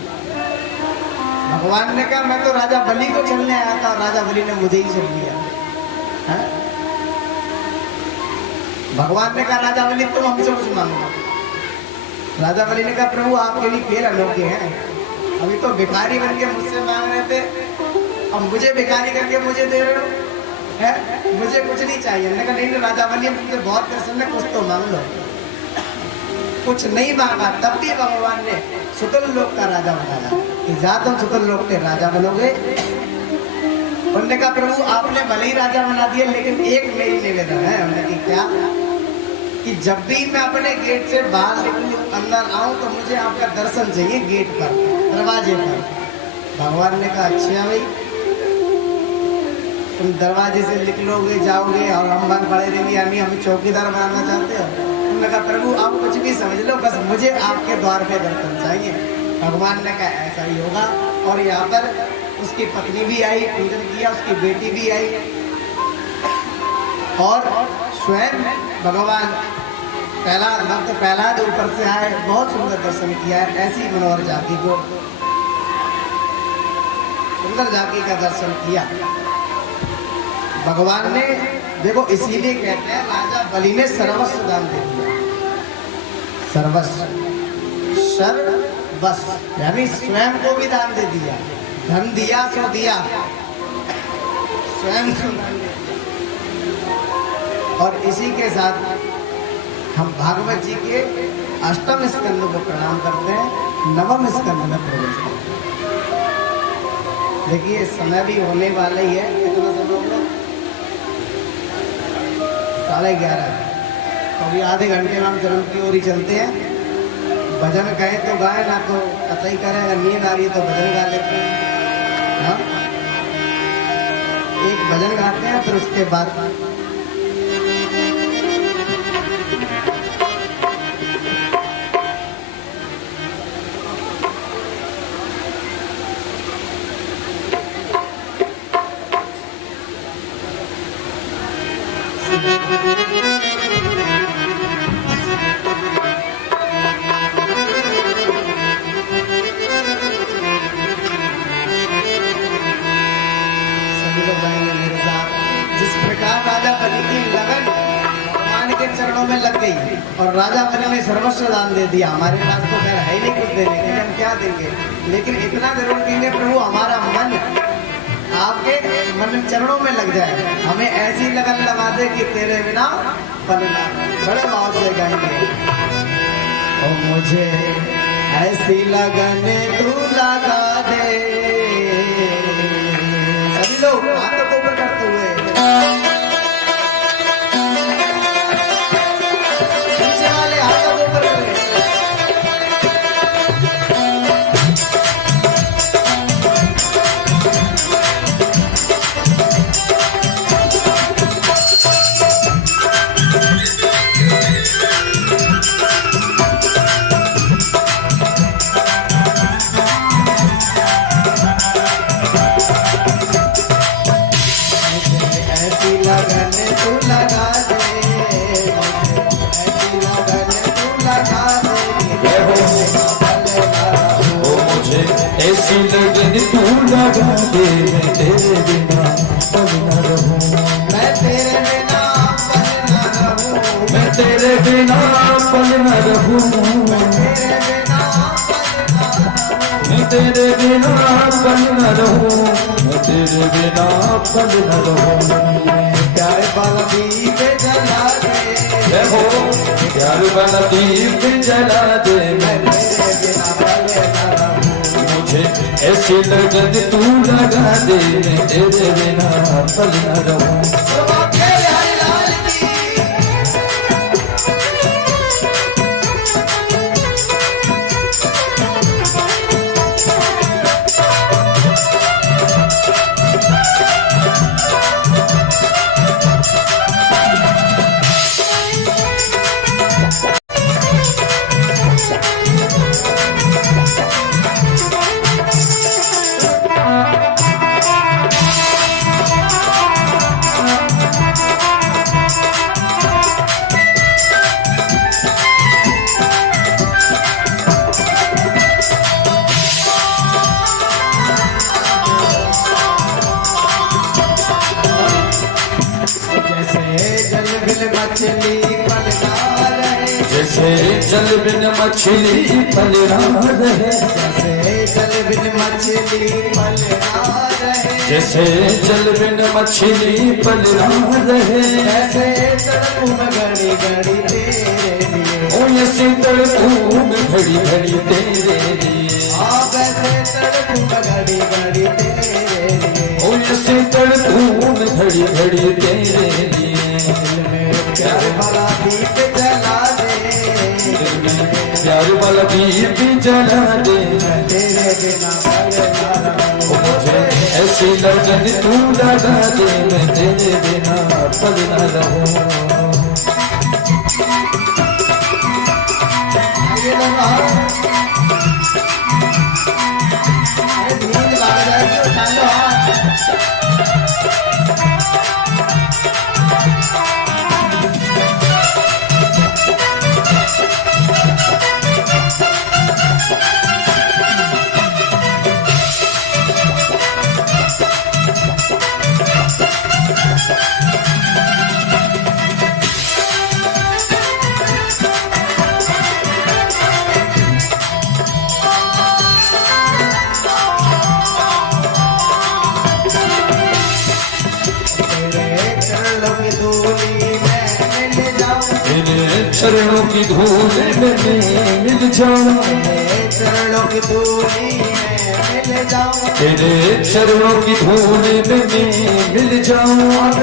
भगवान ने कहा मैं तो राजा बलि को चलने आया था और राजा बलि ने मुझे ही चल लिया है? भगवान ने कहा राजा बलि तुम हमसे कुछ मांगो। राजा बलि ने कहा प्रभु आपके लिए पेड़ अनोखे हैं, अभी तो भिखारी बन के मुझसे मांग रहे थे, अब मुझे भिखारी करके मुझे दे रहे हो है? मुझे कुछ नहीं चाहिए। मैंने कहा नहीं राजा बलि मुझे बहुत प्रसन्न है, कुछ तो मांग लो। कुछ नहीं मांगा, तब भी भगवान ने सुतल लोक का राजा बनाया कि जा तुम सुतल लोक के राजा बनोगे। उन्होंने कहा प्रभु आपने भले ही राजा बना दिया लेकिन एक मेरी निवेदन है। उन्होंने कहा क्या? कि जब भी मैं अपने गेट से बाहर निकलूं अंदर आऊं तो मुझे आपका दर्शन चाहिए गेट पर, दरवाजे पर। भगवान ने कहा अच्छा भाई तुम दरवाजे से निकलोगे जाओगे और हम बाहर खड़े रहेंगे, यानी हमें चौकीदार बनाना चाहते हो? उन्होंने कहा प्रभु आप कुछ भी समझ लो, बस मुझे आपके द्वार पे दर्शन चाहिए। भगवान ने कहा ऐसा ही होगा। और यहाँ पर उसकी पत्नी भी आई, पूजन किया, उसकी बेटी भी आई और स्वयं भगवान प्रहलाद भक्त प्रहलाद ऊपर से आए, बहुत सुंदर दर्शन किया है। ऐसी मनोहर झांकी को सुंदर झांकी का दर्शन किया भगवान ने। देखो इसीलिए कहते हैं राजा बलि ने सर्वस्व दान दे दिया, सर्वस्व सर्वस्व यानी स्वयं को भी दान दे दिया। धन दिया सो दिया, स्वयं को दान दे दिया। और इसी के साथ हम भागवत जी के अष्टम स्कंद को प्रणाम करते हैं, नवम स्कंद में प्रवेश करते हैं। देखिए समय भी होने वाला ही है, कितना समय होगा? 11:30। तो अभी आधे घंटे में हम जन्म की ओर ही चलते हैं। भजन कहें तो गाए, ना तो कतई करें, अगर नींद आ रही है तो भजन गा लेते हैं। हाँ? एक भजन गाते हैं फिर उसके बाद और राजा बलि ने सर्वस्व दान दे दिया। हमारे पास तो खैर है ही नहीं कुछ देने के लिए, हम क्या देंगे, लेकिन इतना जरूर देंगे प्रभु हमारा मन आपके मन चरणों में लग जाए, हमें ऐसी लगन लगा दे कि तेरे बिना पलना। बड़े भाव से गाएंगे ओ मुझे ऐसी लगन तू लगा दे। सभी लोग हाथों को ऊपर करते हुए लगा दे, मैं तेरे बिना पल न रहूं, मैं तेरे बिना पल न रहूं, मैं तेरे बिना पल न रहूं, मैं तेरे बिना पल न रहूं, मैं तेरे बिना पल न रहूं। प्यार वाला दीप जला दे, हो प्यार वाला दीप जला दे, मैं तेरे बिना पल न रहूं, ऐसी लगन तू लगा दे, मैं तेरे बिना पल न रहूं। मछली पल ना रहे, जैसे जल बिन मछली पल ना रहे, जैसे जल बिन मछली पल ना रहे, जैसे जल बिन मछली पल ना रहे, ऐसे तड़पू में घड़ी घड़ी तेरे लिए, ओ ऐसे तड़पू में घड़ी घड़ी तेरे लिए, आप ऐसे तड़पू में घड़ी घड़ी तेरे लिए, ओ ऐसे तड़पू में घड़ी घड़ी तेरे लिए। दिल में प्यार वाला दीप जला दे, दिल में प्यार वाला दीप जला दे, मैं तेरे बिना पल ना रहूं, ओ मुझे ऐसी लगन तू लगा दे, मैं तेरे बिना पल न रहूं। ये लगा अरे नींद लग जाएगी, उठा लो हाथ। तेरे चरणों की धूली में मिल जाऊं, तेरे चरणों की धूल में मिल जाऊं, तेरे चरणों की धूली में मिल जाऊं, तेरे चरणों की धूल में मिल जाऊं। अब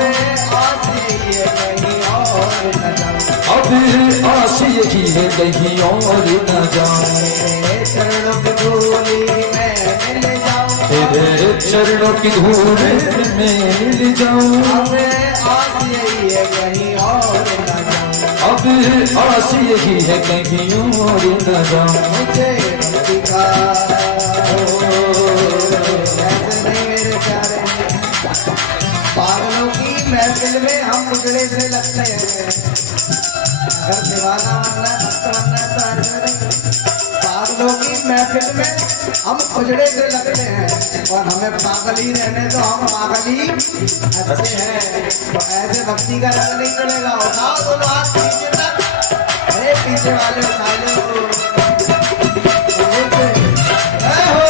आस यही है कहीं और न जाऊं, अब आस यही है कहीं और न जाऊं, तेरे चरणों की धूली में मिल जाऊं, तेरे चरणों की धूल में मिल जाऊं। अब आस यही है कहीं और न जाऊं, अब आस यही है कहीं और न जाऊं। मुझे भक्ति का ऐसे नहीं मेरे प्यारे, पागलों की महफिल में हम उजड़े से लगते हैं, अगर दीवाना बनना है भक्त बनना है तो ऐसे नहीं, पागलों की महफिल में हम उजड़े से लगते हैं, और हमें पागल ही रहने तो हम पागल ही अच्छे हैं, तो ऐसे भक्ति का रंग नहीं चलेगा। उठाओ दोनों हाथ पीछे तक, अरे पीछे वाले उठा लो, जय हो।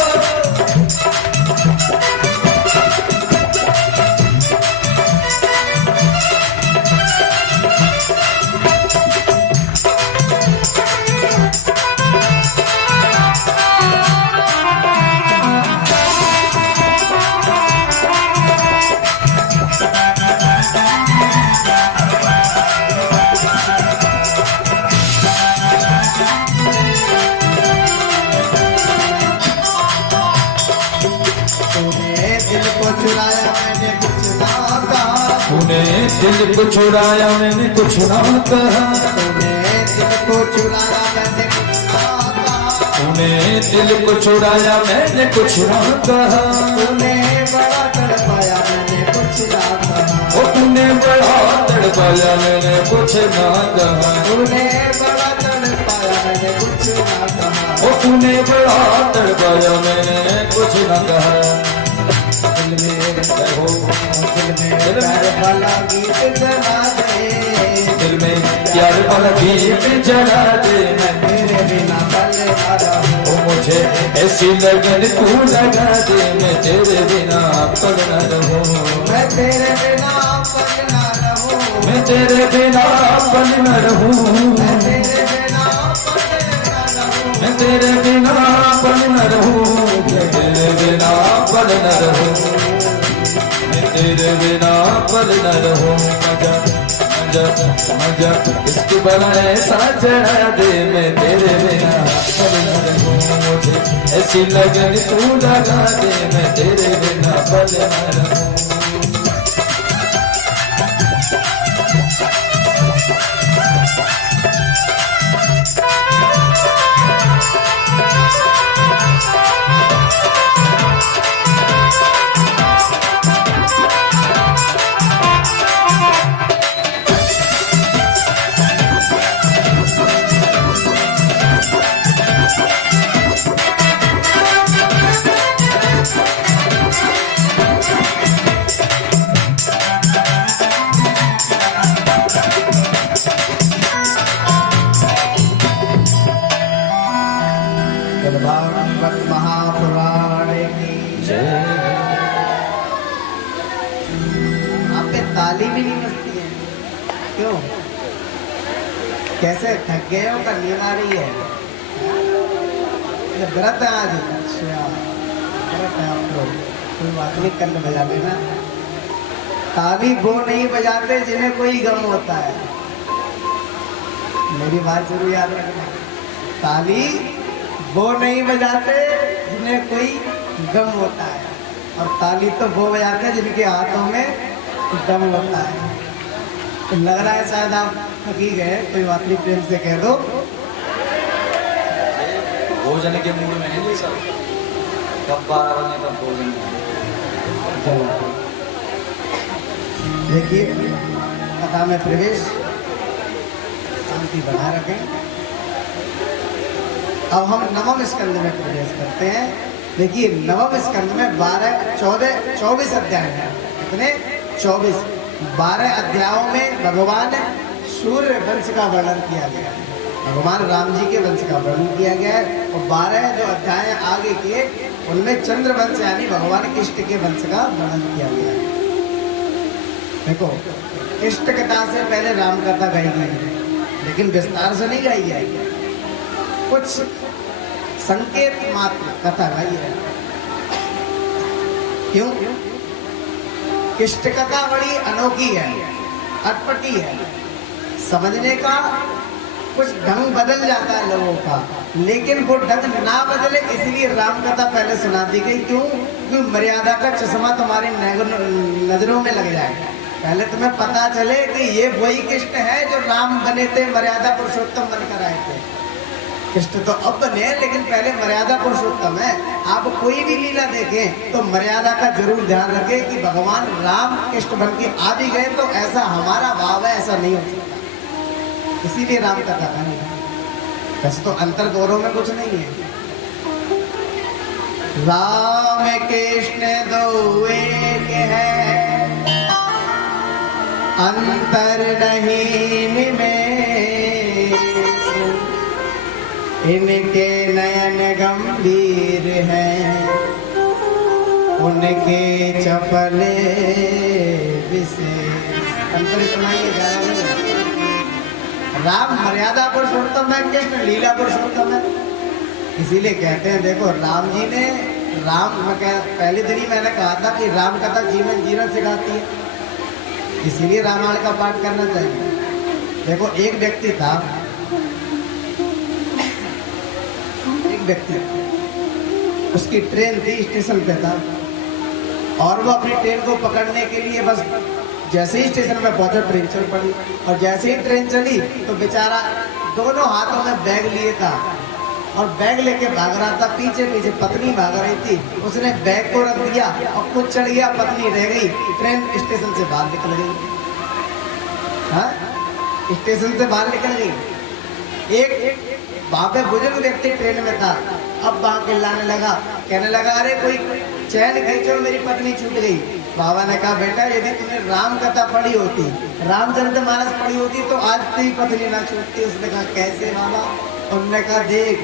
तूने दिल को चुराया मैंने कुछ ना कहा, तूने दिल को चुराया मैंने कुछ ना कहा, तूने बड़ा तड़पाया मैंने कुछ ना कहा, ओ तूने बड़ा तड़पाया मैंने कुछ ना कहा, तूने बड़ा तड़पाया मैंने कुछ ना कहा, ओ तूने बड़ा तड़पाया मैंने कुछ ना कहा। दिल में प्यार वाला गीत जला दे, दिल में प्यार वाला दीप जला दे, मैं तेरे बिना पल ना रहूं, ओ मुझे ऐसी लगन तू लगा दे, मैं तेरे बिना पल न रहूं, मैं तेरे बिना पल ना रहूं, मैं तेरे बिना पल न रहूं, मैं तेरे बिना पल ना रहूं, मैं तेरे बिना पल न रहूं, मैं तेरे बिना पल न रहूं, मैं तेरे बिना पल न रहूं। मजा मजा मजा इसके बड़ा ऐसा चढ़ा दे, मैं तेरे बिना पल न रहूं, मुझे ऐसी लगन तू लगा दे, मैं तेरे बिना पल न रहूं। कैसे थक गए हो? का नींद आ रही है? ये व्रत है आज। अच्छा व्रत है आप लोग, कोई बात नहीं, कल बजा लेना। ताली वो नहीं बजाते जिन्हें कोई गम होता है, मेरी बात जरूर याद रखना। ताली वो नहीं बजाते जिन्हें कोई गम होता है, और ताली तो वो बजाते हैं जिनके हाथों में दम होता है। तो लग रहा है शायद आप थकी गए, कोई बात नहीं, प्रेम से कह दो। भोजन के मूड में है ये सब, कब 12 बजे कब भोजन में। देखिए कथा में प्रवेश, शांति बना रखें। अब हम नवम स्कंद में प्रवेश करते हैं। देखिए नवम स्कंद में 24 अध्याय हैं। कितने? 24। 12 अध्यायों में भगवान सूर्य वंश का वर्णन किया गया है, भगवान राम जी के वंश का वर्णन किया गया है। और 12 जो अध्याय आगे के, उनमें चंद्र वंश यानी भगवान कृष्ण के वंश का वर्णन किया गया है। देखो कृष्ण कथा से पहले राम कथा गाई गई, लेकिन विस्तार से नहीं गाई है, कुछ संकेत मात्र कथा गाई है। क्यों? कृष्ण कथा बड़ी अनोखी है, अटपटी है, समझने का कुछ ढंग बदल जाता है लोगों का, लेकिन वो ढंग ना बदले इसलिए राम कथा पहले सुना दी गई। क्यों? क्योंकि मर्यादा का चश्मा तुम्हारी नजरों में लग जाए, पहले तुम्हें पता चले कि ये वही कृष्ण है जो राम बने थे, मर्यादा पुरुषोत्तम बनकर आए थे। कृष्ण तो अब बने, लेकिन पहले मर्यादा पुरुषोत्तम है। आप कोई भी लीला देखें तो मर्यादा का जरूर ध्यान रखें कि भगवान राम कृष्ण बन के आ भी गए, तो ऐसा हमारा भाव है, ऐसा नहीं हो सकता, इसीलिए राम कथा कहानी है। बस तो अंतर दोनों में कुछ नहीं है। राम कृष्ण दो एक है, अंतर नहीं में, इनके नयन गंभीर हैं, उनके चपले विशेष। अंतर इतना ही है। राम मर्यादा पुरुषोत्तम है, कृष्ण लीला पुरुषोत्तम है। इसीलिए कहते हैं, देखो राम जी ने पहले दिन ही मैंने कहा था कि राम कथा जीवन जीना सिखाती है, इसीलिए रामायण का पाठ करना चाहिए। देखो एक व्यक्ति था, उसकी ट्रेन थी, स्टेशन पे था, और वो अपनी ट्रेन को पकड़ने के लिए बस जैसे ही स्टेशन पे पहुंचा ट्रेन चल पड़ी, और जैसे ही ट्रेन चली तो बेचारा दोनों हाथों में बैग लिए था और बैग लेके भाग रहा था। पीछे पीछे पत्नी भाग रही थी, उसने बैग को रख दिया और खुद चढ़ गया, पत्नी रह गई, ट्रेन स्टेशन से बाहर निकल गई। हाँ, स्टेशन से बाहर निकल गई। एक वहां पे बुजुर्ग व्यक्ति ट्रेन में था, अब वहां चिल्लाने लगा, कहने लगा, अरे कोई चैन खींचो, मेरी पत्नी छूट गई। बाबा ने कहा, बेटा यदि तुमने राम कथा पढ़ी होती, रामचरितमानस पढ़ी होती, तो आज तेरी पत्नी ना छूटती। उसने कहा, कैसे बाबा? उन्होंने कहा, देख,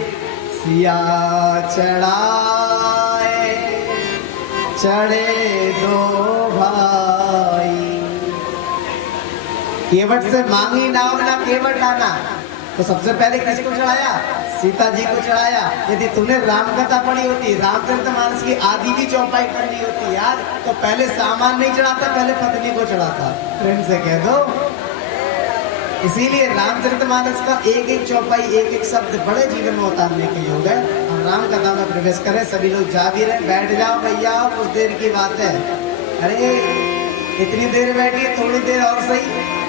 सिया चढ़ाए चढ़े दो भाई, केवट से मांगी नाव ना केवट आना। तो सबसे पहले किसी को चढ़ाया? सीता जी को चढ़ाया। यदि तुमने राम कथा पढ़ी होती, रामचरितमानस की आदि की चौपाई पढ़नी होती यार, तो पहले सामान नहीं चढ़ाता, पहले पत्नी को चढ़ाता। प्रेम से कह दो। इसीलिए रामचरितमानस का एक एक चौपाई, एक एक शब्द बड़े जीवन में उतारने के योग है। हम राम कथा में प्रवेश करें, सभी लोग जा भी रहे, बैठ जाओ भैया, कुछ देर की बात है। अरे इतनी देर बैठी, थोड़ी देर और सही।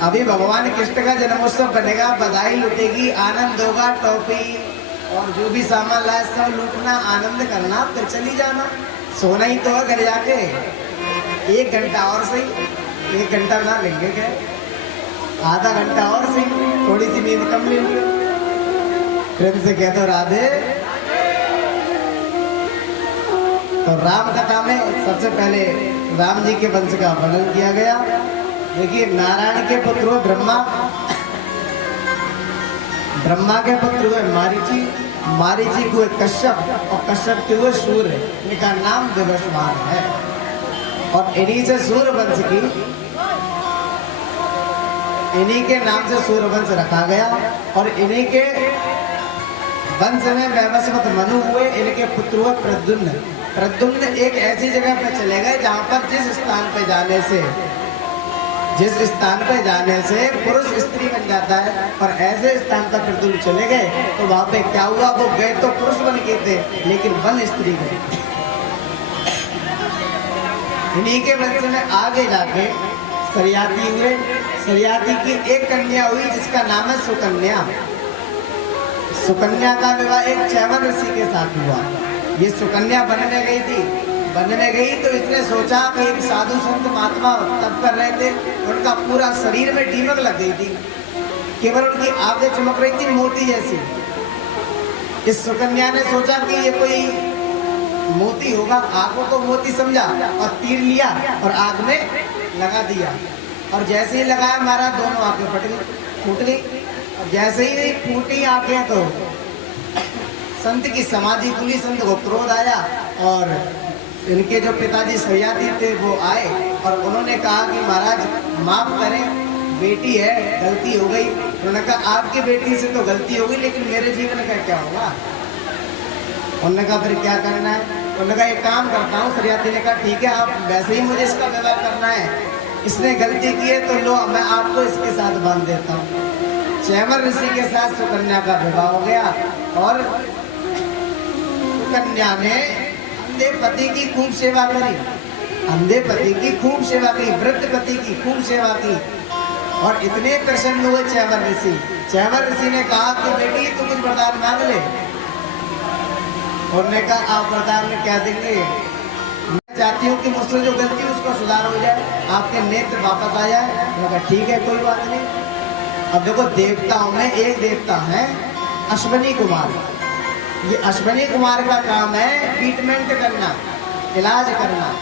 अभी भगवान कृष्ण का जन्मोत्सव बनेगा, बधाई लुटेगी, आनंद होगा, टॉफी और जो भी सामान लाए सब लूटना, आनंद करना, फिर चली जाना। सोना ही तो है घर जाके। 1 घंटा और सही, 1 घंटा ना लेंगे क्या, आधा घंटा और सही, थोड़ी सी नींद कम लेंगे। प्रेम से कह दो राधे। तो राम कथा में सबसे पहले राम जी के वंश का वर्णन किया गया। देखिए, नारायण के पुत्र हुए ब्रह्मा, ब्रह्मा के पुत्र हुए मारीची, मारीची हुए कश्यप, और कश्यप के हुए सूर्य। इनका नाम विवस्वान है, और इन्हीं से सूर्य वंश की इन्हीं के नाम से सूर्यवंश रखा गया और इन्हीं के वंश में वैवस्वत मनु हुए। इनके पुत्र हुए प्रद्युम्न। प्रद्युम्न एक ऐसी जगह पे चले गए जहां पर जिस स्थान पे जाने से पुरुष स्त्री बन जाता है, और ऐसे स्थान पर प्रद्युम्न चले गए तो वहां पे क्या हुआ, वो गए तो पुरुष बन के थे लेकिन बन स्त्री गए। इन्हीं के वंश में आगे जाके सरियाती हुए। सरियाती की एक कन्या हुई जिसका नाम है सुकन्या। सुकन्या का विवाह एक च्यवन ऋषि के साथ हुआ। ये सुकन्या बनने गई थी। बनने गई तो इसने सोचा कि एक साधु संत महात्मा तप कर रहे थे, उनका पूरा शरीर में दीमक लग गई थी, केवल उनकी आंखें चमक रही थी मोती जैसी। इस सुकन्या ने सोचा कि ये कोई मोती होगा, आंखों को मोती समझा और तीर लिया और आग में लगा दिया। और जैसे ही लगाया मारा, दोनों आंखें फूट गई। और जैसे ही फूटी आंखें तो संत की समाधि खुली। संत को क्रोध आया और इनके जो पिताजी सरियाती थे वो आए और उन्होंने कहा कि महाराज माफ करें, बेटी है, गलती हो गई। उन्होंने कहा आपकी बेटी से तो गलती हो गई, लेकिन मेरे जीवन का क्या होगा। उन्होंने कहा फिर क्या करना है। उन्होंने कहा एक काम करता हूँ। सरियाती ने कहा ठीक है, आप वैसे ही मुझे इसका व्यवहार करना है। इसने गलती की है तो लो मैं आपको इसके साथ बांध देता हूँ। च्यवन ऋषि के साथ सुकन्या का विवाह हो गया और सुकन्या ने अंधे पति की खूब सेवा करी। अंधे पति की खूब सेवा की, वृद्ध पति की खूब सेवा की। और इतने प्रसन्न हुए च्यवन ऋषि। च्यवन ऋषि ने कहा कि बेटी तू कुछ वरदान मांग ले। उन्होंने कहा आप वरदान में क्या देंगे। मैं चाहती हूँ कि मुझसे जो गलती है उसको सुधार हो जाए, आपके नेत्र वापस आ जाए। उन्होंने कहा ठीक है, कोई बात नहीं। अब देखो, देवताओं में एक देवता है अश्विनी कुमार। ये अश्विनी कुमार का काम है ट्रीटमेंट करना, इलाज करना।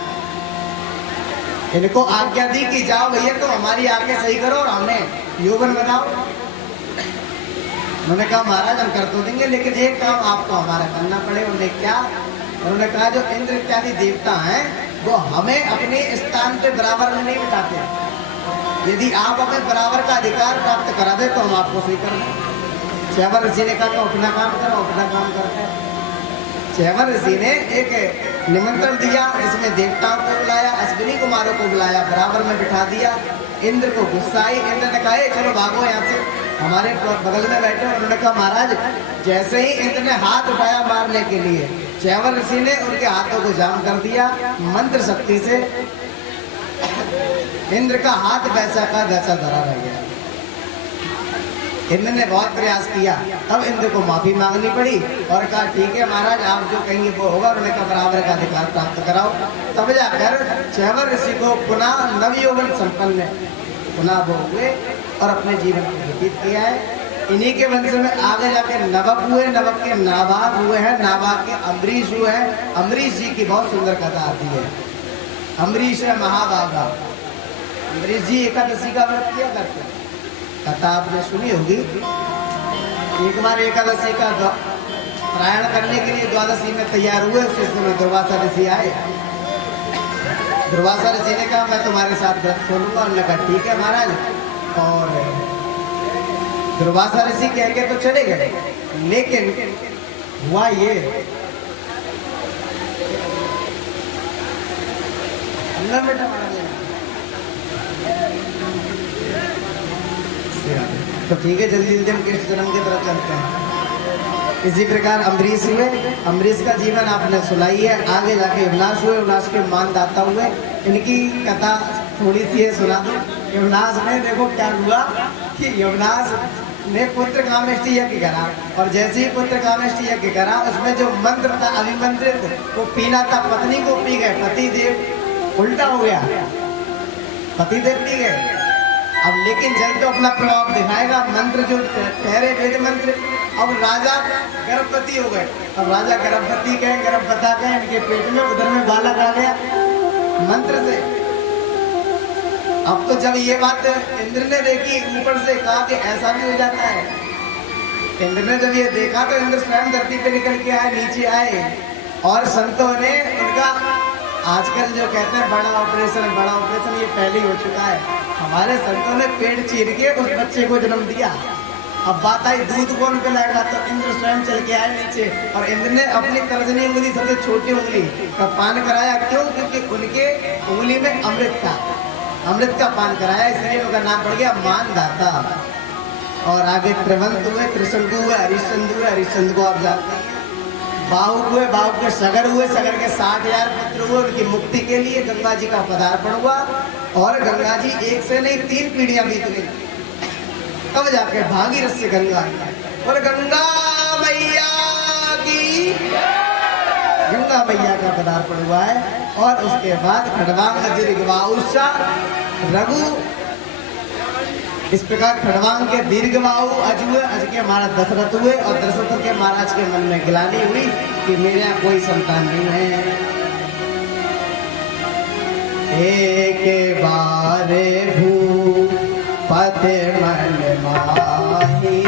इनको आज्ञा दी कि जाओ भैया तो हमारी आंखें सही करो और हमें यौवन बनाओ। उन्होंने कहा महाराज हम कर तो देंगे, लेकिन एक काम आपको हमारा करना पड़ेगा। उन्होंने क्या? उन्होंने कहा जो इंद्र इत्यादि देवता हैं वो हमें अपने स्थान पे बराबर में नहीं बिठाते। यदि आप हमें बराबर का अधिकार प्राप्त करा दे तो हम आपको सही कर दें। च्यवन ऋषि ने कहा तो अपना काम करो, अपना काम करते हैं। च्यवन ऋषि ने एक निमंत्रण दिया, इसमें देवताओं को बुलाया, अश्विनी कुमारों को बुलाया, बराबर में बिठा दिया। इंद्र को गुस्सा आई। इंद्र ने कहा चलो भागो यहाँ से, हमारे बगल में बैठे। उन्होंने कहा महाराज, जैसे ही इंद्र ने हाथ उठाया मारने के लिए, च्यवन ऋषि ने उनके हाथों को जाम कर दिया। मंत्र शक्ति से इंद्र का हाथ वैसा का वैसा धरा रह गया। इंद्र ने बहुत प्रयास किया, तब इंद्र को माफी मांगनी पड़ी और कहा ठीक है महाराज, आप जो कहेंगे वो होगा। उन्होंने कहा बराबर का अधिकार प्राप्त कराओ। तब जाकर च्यवन ऋषि को पुनः नवयौवन संपन्न पुनः वो हुए और अपने जीवन को व्यतीत किया है। इन्हीं के वंश में आगे जाके नवक हुए, नवक के नाभाग हुए हैं, नाभाग के अम्बरीश हुए हैं। अम्बरीश जी की बहुत सुंदर कथा आती है। अम्बरीश है महाभागा। अम्बरीश जी एकादशी का व्रत किया करते हैं, कथा आपने सुनी होगी। एक बार एकादशी का पारायण करने के लिए द्वादशी में तैयार हुए, उस समय दुर्वासा ऋषि आए। दुर्वासा ऋषि ने कहा मैं तुम्हारे साथ व्रत खोलूंगा। उन्होंने कहा ठीक है महाराज। और दुर्वासा ऋषि कह के तो चले गए, लेकिन हुआ ये तो ठीक है, जल्दी जल्दी हम कृष्ण जन्म की तरफ चलते हैं। इसी प्रकार अम्बरीश हुए। अम्बरीश का जीवन आपने सुनाई है। आगे जाके यमनाश हुए। यमनाश के मानदाता हुए। इनकी कथा थोड़ी सी है, सुना दो। यमनाश में देखो क्या हुआ कि यमनाश ने पुत्र कामेष्टि यज्ञ करा, और जैसे ही पुत्र कामेष्टि यज्ञ करा उसमें जो मंत्र था अभिमंत्रित वो पीना था, पत्नी को पी गए। पति देव उल्टा हो गया, पति देव पी गए। अब लेकिन जल तो अपना प्रभाव दिखाएगा, मंत्र जो ठहरे वेद मंत्र। अब राजा गर्भवती हो गए। अब राजा गर्भवती गए, गर्भवता गए, इनके पेट में उधर में बालक आ गया मंत्र से। अब तो जब ये बात इंद्र ने देखी ऊपर से, कहा कि ऐसा भी हो जाता है। इंद्र ने जब ये देखा तो इंद्र स्वयं धरती पे निकल के आए, नीचे आए और संतों ने उनका आजकल जो कहते हैं बड़ा ऑपरेशन, ये पहले ही हो चुका है। हमारे संतों ने पेट चीर के उस बच्चे को जन्म दिया। अब बात आई दूध कौन पिलाएगा, तो इंद्र स्वयं चल के आए नीचे और इंद्र ने अपनी तर्जनी उंगली, सबसे छोटी उंगली का पान कराया। क्यों? क्योंकि उनके उंगली में अमृत का पान कराया, इसलिए उनका नाम पड़ गया मानदाता। और आगे त्रिवंत हुए, त्रिशंकु हुए, हरिश्चंद्र को आप जानते हैं। बाहुक हुए, बाहुक के सगर हुए, सगर के 60,000 पुत्र हुए। उनकी मुक्ति के लिए गंगा जी का पदार्पण हुआ और गंगा जी एक से नहीं 3 पीढ़ियां बीत गई, तब जाके भागीरथ से गंगा आई। और गंगा मैया की, गंगा मैया का पदार्पण हुआ है। और उसके बाद खड़वांग दीर्घबाहुषा रघु, इस प्रकार खड़वांग के दीर्घबाहु अज हुए, अज के महाराज दशरथ हुए और दशरथ के महाराज के मन में गिलानी हुई कि मेरे यहाँ कोई संतान नहीं है। एक बारे भूपति मन माही,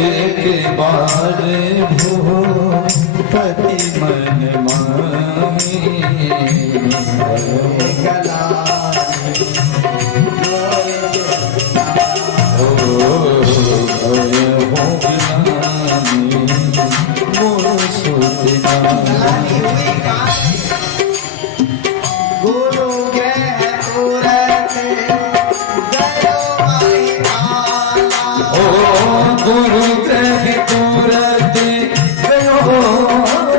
एक बार भूपति मन माही, गुरु ग्रह तुरत गयो महिमाला, गुरु ग्रह तुरत गयो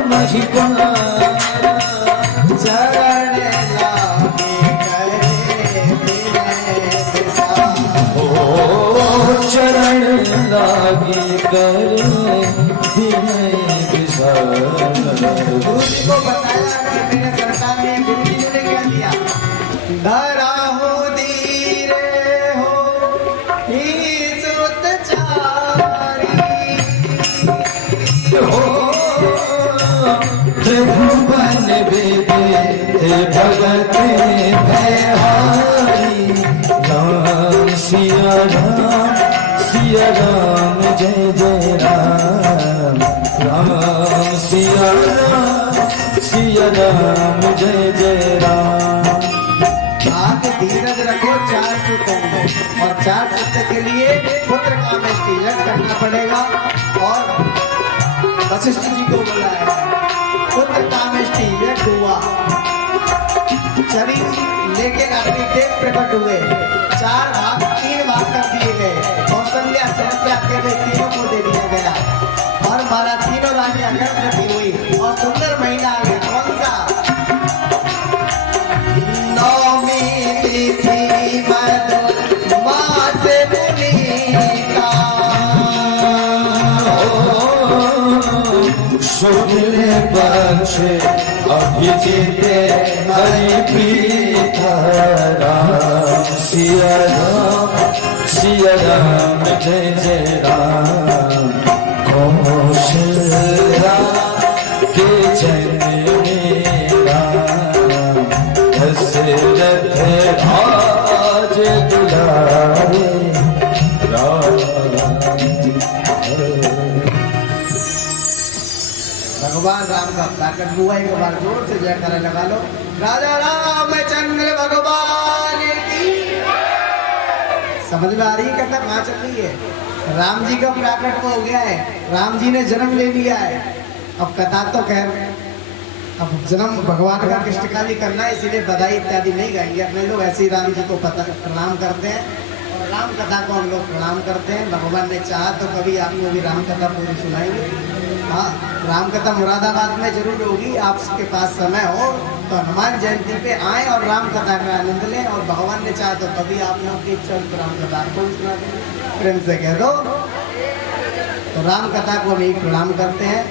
महिमाला, चरण लागे करे विनय दिशा, चरण लागे कर विनय विशाल। गुरु जी को बताया कि मेरे संतान में, गुरु जी ने क्या दिया? धरा हो धीरे हो ही सुत चारी, त्रिभुवन बेदे भगत बिहारी, राम सिया राम जय जय राम, राम सिया राम जय जय राम। आग धीरज रखो 4 सूत्रों में, और 4 सूत्र के लिए पुत्र का में तिलक करना पड़ेगा। और वशिष्ठ जी को बुलाया, पुत्र कामेष्टि यज्ञ हुआ, शरीर लेके अपनी देव प्रकट हुए, 4 भाग 3 भाग कर दिए गए। कौशल्या समस्या के लिए तीनों को दे दिया गया और हमारा तीनों रानियां गर्भवती हुई और सुंदर महीना आ गया। कौन सा? नौमी तिथि मधु मास पुनीता, शुक्ल पक्ष अभिजित हरिप्रीता, राम सिया राम जय जय राम। कौशल्या के जननी राम, दशरथ राज दुलारे राम। भगवान राम का प्राकट हुआ। एक बार जोर से जयकारा लगा लो, राजा रामचंद्र भगवान की। समझ में आ रही है कथा कहाँ चल रही है? राम जी का प्राकट हो गया है, राम जी ने जन्म ले लिया है। अब कथा तो खैर, अब जन्म भगवान का कृष्णकाली करना है, इसीलिए बधाई इत्यादि नहीं गाएंगे। अपने लोग ऐसे ही राम जी को प्रणाम करते हैं और राम कथा को हम लोग प्रणाम करते हैं। भगवान ने चाहा तो कभी आपको भी राम कथा पूरी सुनाएंगे। हाँ, राम कथा मुरादाबाद में जरूर होगी। आपके पास समय हो तो हनुमान जयंती पे आए और राम कथा का आनंद लें। और भगवान ने चाहा तो कभी आप लोग की इच्छा तो राम कथा को सुना दें, प्रेम से कह दो। तो राम कथा को हम एक प्रणाम करते हैं।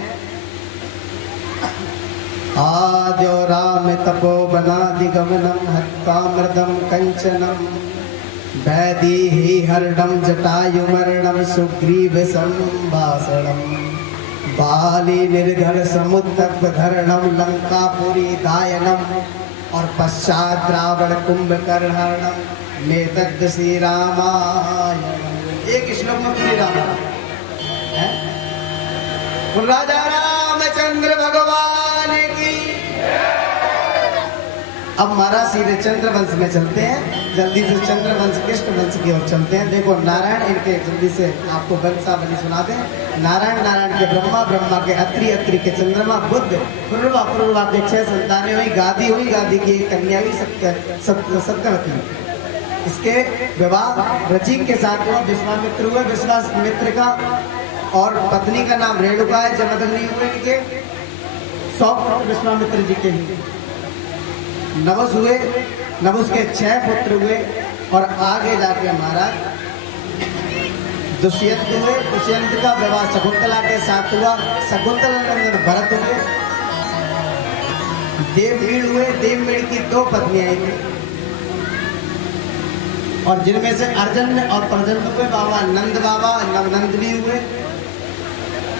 आद्यो राम तपो बनादि गमनम हत्तामृतम कंचनम, वैदेही हरडम जटायुमर्णम सुग्रीव संभाषणम, बाली निर्घर समुद्र धरणम लंकापुरी दायनम, और पश्चात रावण कुंभकर्णहरणम नेतद् श्री रामायणम। एक श्लोक में पूरी रामायण है। राजा रामचंद्र भगवान की। अब महाराज सीधे चंद्रवंश में चलते हैं, जल्दी से चंद्रवंश कृष्ण वंश की ओर चलते हैं। देखो नारायण इनके जल्दी से आपको वंशावली सुना दें। नारायण, नारायण के ब्रह्मा, ब्रह्मा के अत्रि, अत्रि के चंद्रमा, बुद्ध, पूर्वा, पूर्वा के 6 संतानें हुई, गादी हुई, गादी की एक कन्या हुई, सत्यवती। इसके विवाह रचिक के साथ हुआ, विश्वामित्र हुए, विश्वामित्र का और पत्नी का नाम रेणुका है, जमदग्नि हुए इनके 100 विश्वामित्र जी के ही। नवस हुए, नवस के 6 पुत्र हुए और आगे जाके महाराज दुष्यंत हुए। दुष्यंत का विवाह शकुंतला के साथ हुआ, शकुंतला नंदन भरत हुए। देवमीण हुए, देवमीण की 2 पत्नियां थी और जिनमें से अर्जन और प्रजन हुए। बाबा नंद, बाबा नवनंद भी हुए।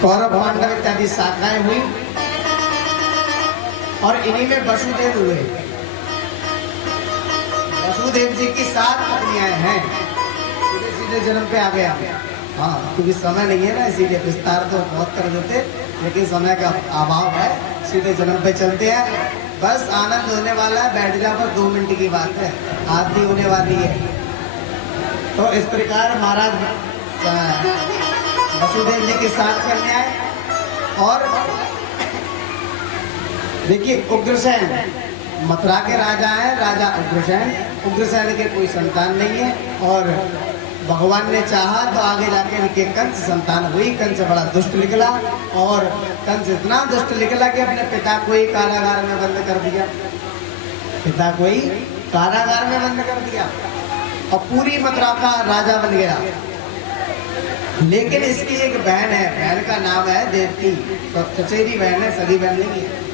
कौरव पांडव इत्यादि शाखाएं हुई और इन्हीं में वसुदेव हुए। वसुदेव जी की 7 पत्नियां हैं। सीधे सीधे जन्म पे आ गया। हाँ, क्योंकि समय नहीं है ना, इसीलिए विस्तार तो बहुत कर देते, लेकिन समय का अभाव है। सीधे जन्म पे चलते हैं। बस आनंद होने वाला है, बैठ जा, पर 2 मिनट की बात है, आरती होने वाली है। तो इस प्रकार महाराज वसुदेव जी के 7 कन्याएं और देखिए उग्रसेन मथुरा के राजा हैं, राजा उग्रसेन। उग्रसेन के कोई संतान नहीं है और भगवान ने चाहा तो आगे जाके इनके कंस संतान हुई। कंस बड़ा दुष्ट निकला और कंस इतना दुष्ट निकला कि अपने पिता को ही कारागार में बंद कर दिया। पिता को ही कारागार में बंद कर दिया और पूरी मथुरा का राजा बन गया। लेकिन इसकी एक बहन है, बहन का नाम है देवकी। तो चचेरी बहन है, सगी बहन नहीं है।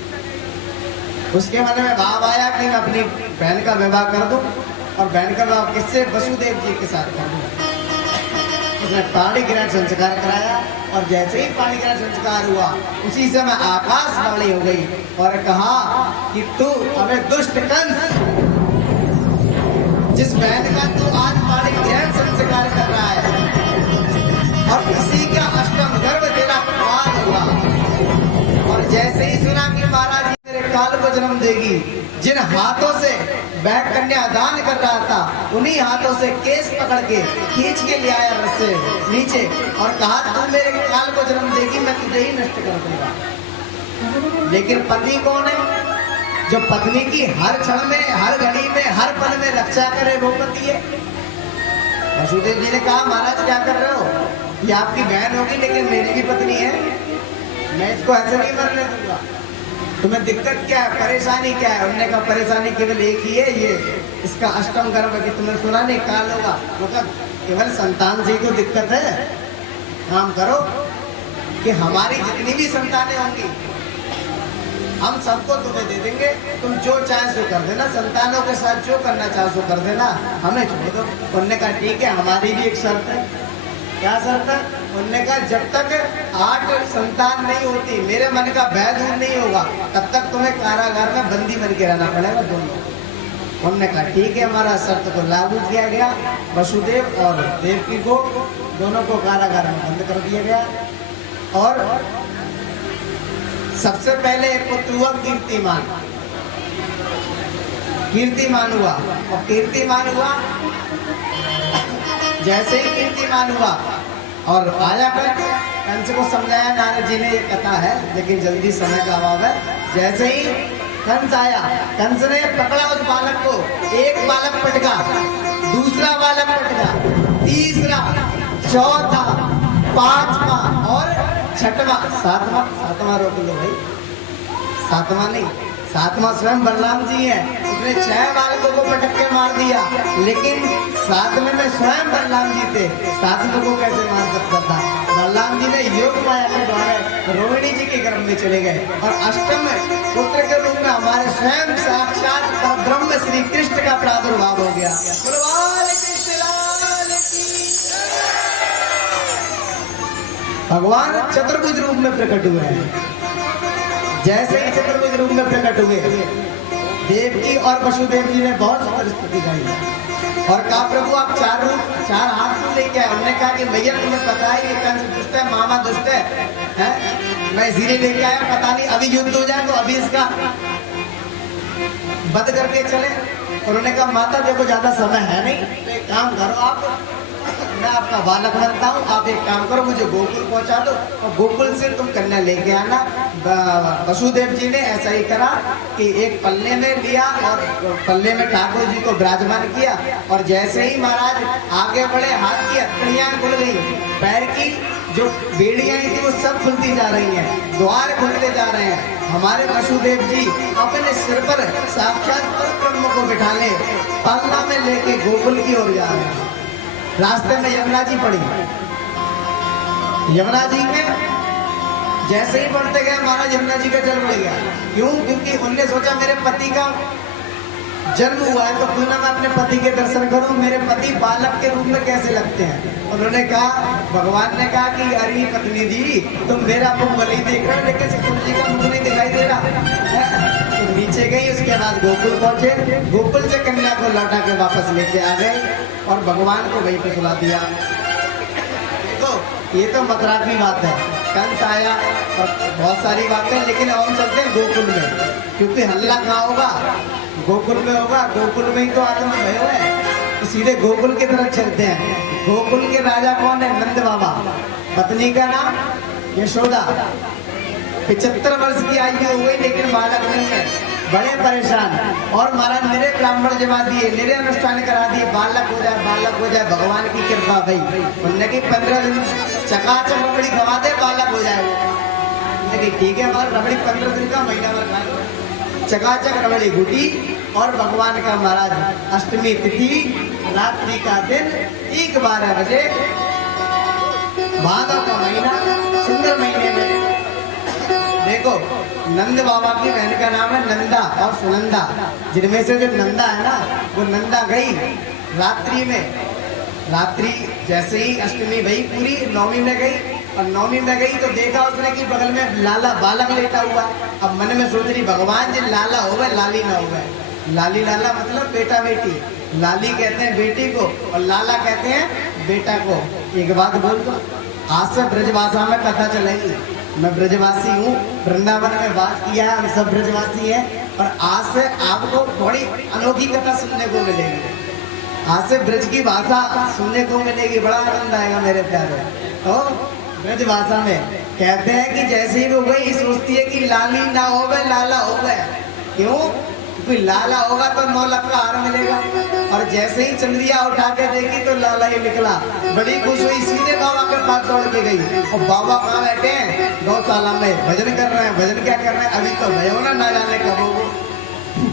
उसके मन में भाव आया कि मैं अपनी बहन का विवाह कर दूं और बहन का विवाह किससे? वसुदेव जी के साथ कर दूं। उसने पाणी ग्रहण संस्कार कराया और जैसे ही पाणी ग्रहण संस्कार हुआ उसी समय आकाशवाणी हो गई और कहा कि तू हमें दुष्ट कंस, जिस बहन का तू आज पाणी ग्रहण संस्कार कर रहा है और इसी का अष्टम गर्भ तेरा पाल हुआ। और जैसे ही सुना कि महाराज मेरे काल को जन्म देगी, जिन हाथों से वह कन्यादान कर रहा था उन्हीं हाथों से केस पकड़ के खींच के ले आया रस से नीचे और कहा तू मेरे काल को जन्म देगी, मैं तुझे ही नष्ट कर दूंगा। लेकिन पति कौन है? जो पत्नी की हर क्षण में, हर घड़ी में, हर पल में रक्षा करे वो पति है। वसुदेव जी ने कहा महाराज क्या कर रहे हो? ये आपकी बहन होगी लेकिन मेरी भी पत्नी है, मैं इसको ऐसे नहीं मरने दूंगा। तुम्हें दिक्कत क्या है, परेशानी क्या है? उन्होंने कहा परेशानी केवल एक ही है, ये इसका अष्टम गर्भ कि तुमने सुना नहीं काल होगा, मतलब केवल संतान से ही तो दिक्कत है। काम करो कि हमारी जितनी भी संतानें होंगी हम सबको तुम्हें दे देंगे, तुम जो चाहे सो कर देना, संतानों के साथ जो करना चाहो सो कर देना, हमें छोड़ दो। उन्होंने कहा ठीक है, हमारी भी एक शर्त है। क्या शर्त है? उन्होंने कहा जब तक 8 संतान नहीं होती, मेरे मन का भय दूर नहीं होगा, तब तक तुम्हें कारागार में बंदी बन के रहना पड़ेगा दोनों। उन्होंने कहा ठीक है, हमारा शर्त को लागू किया गया। वसुदेव और देवकी को दोनों को कारागार में बंद कर दिया गया और सबसे पहले एक पुत्र हुआ कीर्तिमान। कीर्तिमान हुआ और कीर्तिमान हुआ, जैसे ही कीर्तिमान हुआ और आया करके कंस को समझाया, नारद जी ने ये कथा है लेकिन जल्दी समय का अभाव है। जैसे ही कंस आया, कंस ने पकड़ा उस बालक को, एक बालक पटका, दूसरा बालक पटका, तीसरा, चौथा, 5वां और 6वां, 7वां रोक लो भाई, 7वां नहीं, 7वां स्वयं बलराम जी है। उसने 6 बालकों को पटक के मार दिया, लेकिन 7वें में स्वयं बलराम जी थे, 7वें को कैसे मार सकता था? बलराम जी ने योग माया के द्वारा रोहिणी जी के गर्भ में चले गए और अष्टम पुत्र के रूप में हमारे स्वयं साक्षात ब्रह्म श्री कृष्ण का प्रादुर्भाव हो गया। भगवान चतुर्भुज रूप में प्रकट हुए हैं। जैसे ही चतुर्भुज रूप में प्रकट हुए, देवकी और वसुदेव जी ने बहुत सुंदर स्तुति गाई और कहा प्रभु आप 4 हाथ क्यों लेके आए? हमने कहा कि भैया तुम्हें पता है ये कंस दुष्ट है, मामा दुष्ट है, मैं इसीलिए लेके आया, पता नहीं अभी युद्ध हो जाए तो अभी इसका बंद करके चले। उन्होंने कहा माता देखो ज्यादा समय है नहीं, तो एक काम करो आप, मैं आपका बालक बनता हूँ, आप एक काम करो मुझे गोकुल पहुंचा दो और गोकुल से तुम कन्या लेके आना। वसुदेव जी ने ऐसा ही करा कि एक पल्ले में लिया और पल्ले में ठाकुर जी को विराजमान किया, और जैसे ही महाराज आगे बढ़े हाथ की हथकड़ियां खुल गई, पैर की जो बेड़ियां थी वो सब खुलती जा रही हैं, द्वार खुलते जा रहे हैं। हमारे वसुदेव जी अपने सिर पर साक्षात परब्रह्म को बिठा ले पल्ला में लेके गोकुल की ओर जा रहे हैं। रास्ते में यमुना जी पड़ी, यमुना जी में जैसे ही बढ़ते गए महाराज यमुना जी का जल बढ़ गया। क्यों? क्योंकि उनने सोचा मेरे पति का जन्म हुआ है तो क्यों ना मैं अपने पति के दर्शन करूं, मेरे पति बालक के रूप में कैसे लगते हैं। उन्होंने कहा, भगवान ने कहा कि अरे पत्नी जी तुम मेरा मुख भले ही देख रहे हो लेकिन शिव जी का मुख नहीं दिखाई दे रहा। तो नीचे गई, उसके बाद गोकुल पहुंचे, गोकुल से कन्या को लौटा के वापस लेके आ गए और भगवान को वहीं पे सुला दिया। तो ये तो मथुरा की बात है, कंस आया और बहुत सारी बातें, लेकिन अब हम चलते हैं गोकुल में, क्योंकि हल्ला कहाँ होगा, गोकुल में होगा। गोकुल में ही तो आत्म भय है, तो सीधे गोकुल की तरफ चलते हैं। गोकुल के राजा कौन है? नंद बाबा। पत्नी का नाम यशोदा। 75 वर्ष की आयु हो गई लेकिन बालक नहीं है, बड़े परेशान। और महाराज मेरे ब्राह्मण जमा दिए, मेरे अनुष्ठान करा दिए, बालक हो जाए, बालक हो जाए, भगवान की कृपा भाई। उन्होंने की 15 दिन चकाचक रबड़ी खवा दे, बालक हो जाए। उन्होंने की ठीक है, हमारा रबड़ी 15 दिन का महीना भर खा लो। चकाचक रबड़ी घुटी और भगवान का महाराज अष्टमी तिथि रात्रि का दिन 1:12 बजे, भादव का महीना, सुंदर महीने में देखो नंद बाबा की बहन का नाम है नंदा और सुनंदा, जिनमें से जो नंदा है ना वो नंदा गई रात्रि में, रात्रि जैसे ही अष्टमी भई पूरी, नौमी में गई और नौमी में गई तो देखा उसने कि बगल में लाला बालक लेटा हुआ। अब मन में सोच रही भगवान जी लाला हो गए लाली ना हो गए, लाली लाला मतलब बेटा बेटी, लाली कहते हैं बेटी को और लाला कहते हैं बेटा को। एक बात बोल दो, आज से ब्रजभाषा में कथा चलेगी, मैं ब्रजवासी हूँ, वृंदावन में बात किया है, हम सब ब्रजवासी हैं, और आज से आपको बड़ी अनोखी कथा सुनने को मिलेगी, आज से ब्रज की भाषा सुनने को मिलेगी, बड़ा आनंद आएगा मेरे प्यारे। तो ब्रज भाषा में कहते हैं कि जैसे ही वो गई सोचती है कि लाली ना हो गए लाला हो गए। क्यों? क्योंकि लाला होगा तो 9 लाख का हार मिलेगा, और जैसे ही चंद्रिया उठा के देखी तो लाला ही निकला। बड़ी खुश हुई, सीधे बाबा के पास दौड़ के गई, और बाबा कहाँ बैठे हैं? गौशाला में भजन कर रहे हैं। भजन क्या कर रहे हैं? अभी तो भयोना ना जाने कब होगो,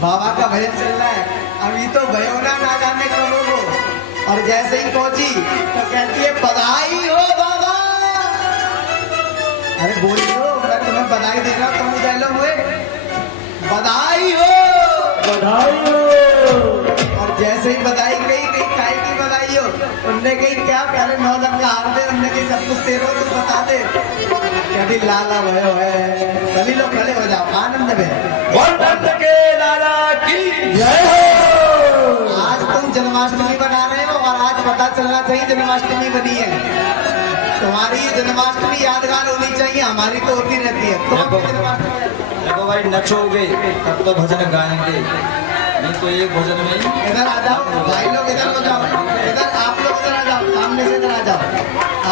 बाबा का भजन चल रहा है, अभी तो भयोना ना जाने कब होगो। और जैसे ही पहुंची तो कहती है बधाई हो बाबा। अरे बोलियो, मैं तुम्हें बधाई दे रहा हूँ, तुम डायलॉग हुए बधाई हो, बधाई हो। और जैसे ही बधाई गई काय की बधाई हो, उनने कही क्या पहले 9 लाख का हार दे, उनने कही सब कुछ तेरे हो तो बता दे। कभी लाला भयो है, सभी लोग खड़े हो जाओ, आनंद में नंद के लाला की जय हो। आज तुम जन्माष्टमी बना रहे हो और आज पता चलना चाहिए जन्माष्टमी बनी है। तुम्हारी जन्माष्टमी यादगार होनी चाहिए, हमारी तो होती रहती है। देखो भाई नचोगे तब तो भजन गाएंगे, नहीं तो एक भजन में ही। इधर आ जाओ भाई लोग, इधर हो जाओ, इधर आप लोग इधर आ जाओ, सामने से इधर आ जाओ,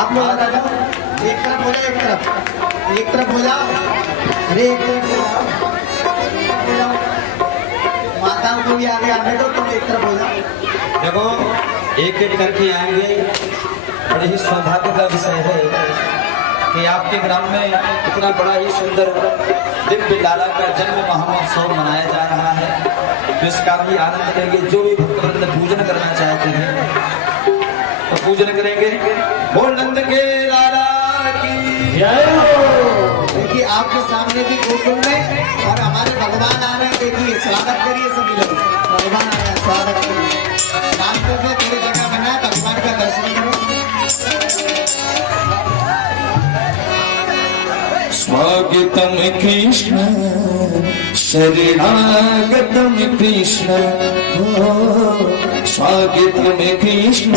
आप लोग इधर आ जाओ, एक तरफ हो जाओ, एक तरफ हो जाओ, अरे एक तरफ हो जाओ, माताओं को भी आगे आने दो, तुम एक तरफ हो जाओ। देखो एक एक करके आएंगे, बड़े ही सौभाग्य का विषय है कि आपके ग्राम में इतना बड़ा ही सुंदर दिव्य लाला का जन्म महोत्सव मनाया जा रहा है, जिसका भी आनंद लेंगे। जो भी भक्तवृंद पूजन करना चाहते हैं तो पूजन करेंगे। बोल नंद के लाला की जय हो। देखिए आपके सामने भी गोकुल में और हमारे भगवान आ रहे हैं, देखिए स्वागत करिए सभी लोग, भगवान आ रहे हैं, स्वागत करिए। रास्ते में थोड़ी जगह बना है, भगवान का दर्शन करो। स्वागतम कृष्ण शरणागतम कृष्ण हो, स्वागतम कृष्ण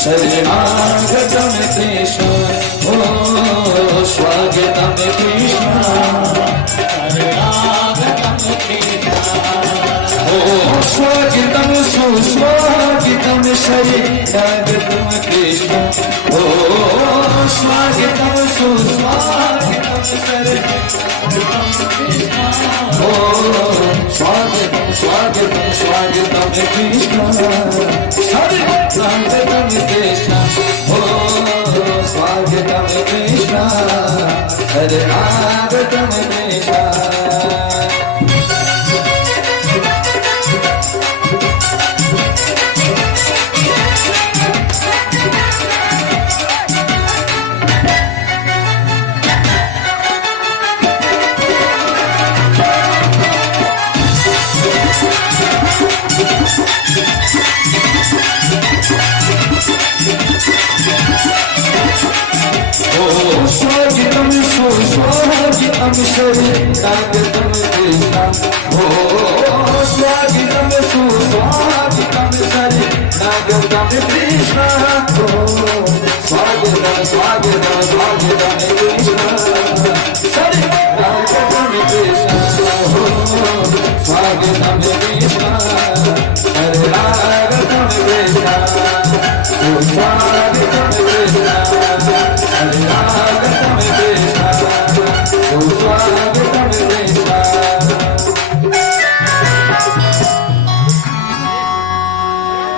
शरणागतम कृष्ण हो, स्वागतम कृष्ण शरणागतम कृष्ण। शरीरागतम कृष्ण ओ स्वागतम सुस्वागतम शरीरागतम कृष्ण ओ स्वागतम स्वागतम स्वागतम कृष्ण शरीरागतम कृष्ण ओ स्वागतम कृष्ण शरीरागतम कृष्ण स्वागतम सुस्वागतम शरीरागतम कृष्ण ओ स्वागतम सुस्वागतम शरीरागतम कृष्ण ओ स्वागतम स्वागतम स्वागतम कृष्ण शरीरागतम कृष्ण ओ स्वागतम कृष्ण शरीरागतम कृष्ण सुस्वागतम कृष्ण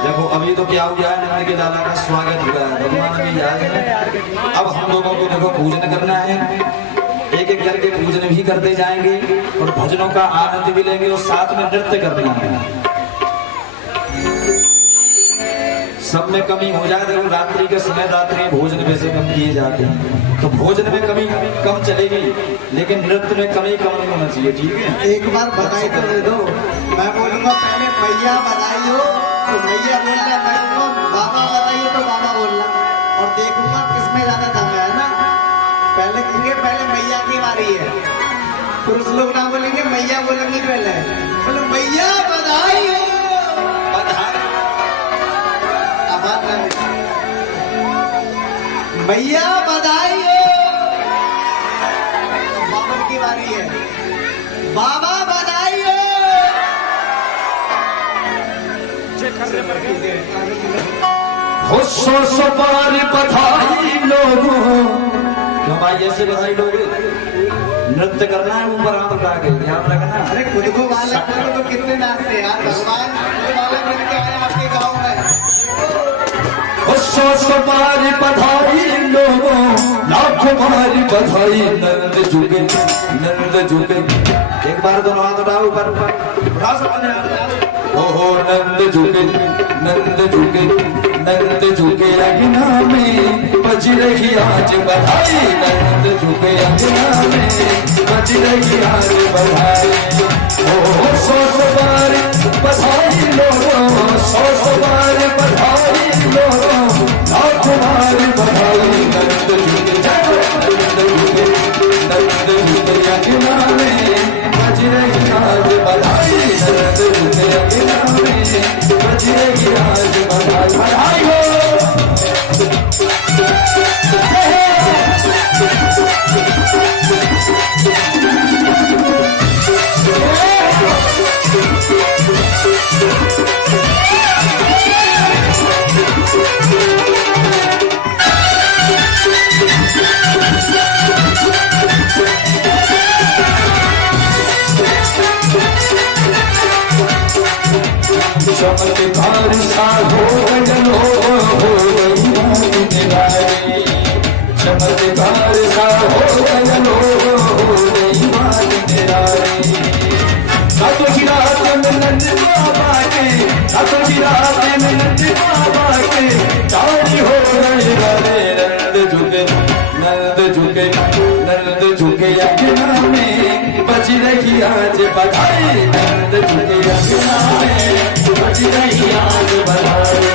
देखो अभी तो क्या हो गया है, नंद के लाला का स्वागत हुआ है, भगवान अभी आए हैं। अब हम लोगों को देखो पूजन करना है, एक एक करके पूजन भी करते जाएंगे और भजनों का आनंद भी लेंगे और साथ में नृत्य करना है। सब में कमी हो जाए, देखो रात्रि के समय रात्रि भोजन वैसे कम किए जाते हैं, तो भोजन में कमी कम चलेगी, लेकिन नृत्य में कमी कम नहीं होना चाहिए, ठीक है। एक बार बधाई तो दे दो। मैं बोलूंगा पहले मैया बधाई हो तो मैया बोलना, मैं बोलूंगा बाबा बधाई हो तो बाबा बोलना, और देखूंगा किसमें ज्यादा दम है ना। पहले कहेंगे पहले मैया की बारी है, पुरुष लोग ना बोलेंगे, मैया बोलेंगे पहले। बोलो मैया बधाई हो। मैया बधाई हो। बाबा की बारी है, बाबा बधाई हो। सो बार बधाई लोगों तो भाई ऐसे बधाई लोग नृत्य करना है, ऊपर हाथ उठा के ध्यान रखना। अरे खुद को बालक करो तो कितने नाचते हैं यार, भगवान खुद बालक बन के आए आपके गाँव में। सो बार बधाई लोगों लाखों बार बधाई नंद जुगे नंद जुगे। एक बार दोनों हाथ उठाओ ऊपर, उठा सकते हैं। ओहो नंद जुगे नंद जुगे नंद जुगे अग्ना में बज रही आज बधाई नंद जुगे अग्ना में बज रही आज बधाई। ओहो सौ बार बधाई लोगों सौ बार बधाई लोगों लाख बार बधाई नंद जुगे नंद जुगे अग्ना में बज रही आज बधाई नंद जुगे अग्ना में बज रही आज बधाई बधाई हो। चमत्कार सा हो गजनो हो गई बात निराली चमत्कार सा हो गजनो हो गई बात निराली। तो रात में नंद बाबा के तो रात में नंद बाबा के तारी हो गई रे नंद झुके अग्ना में बज रही आज बधाई नंद झुके अग्ना में बज रही आज बधाई।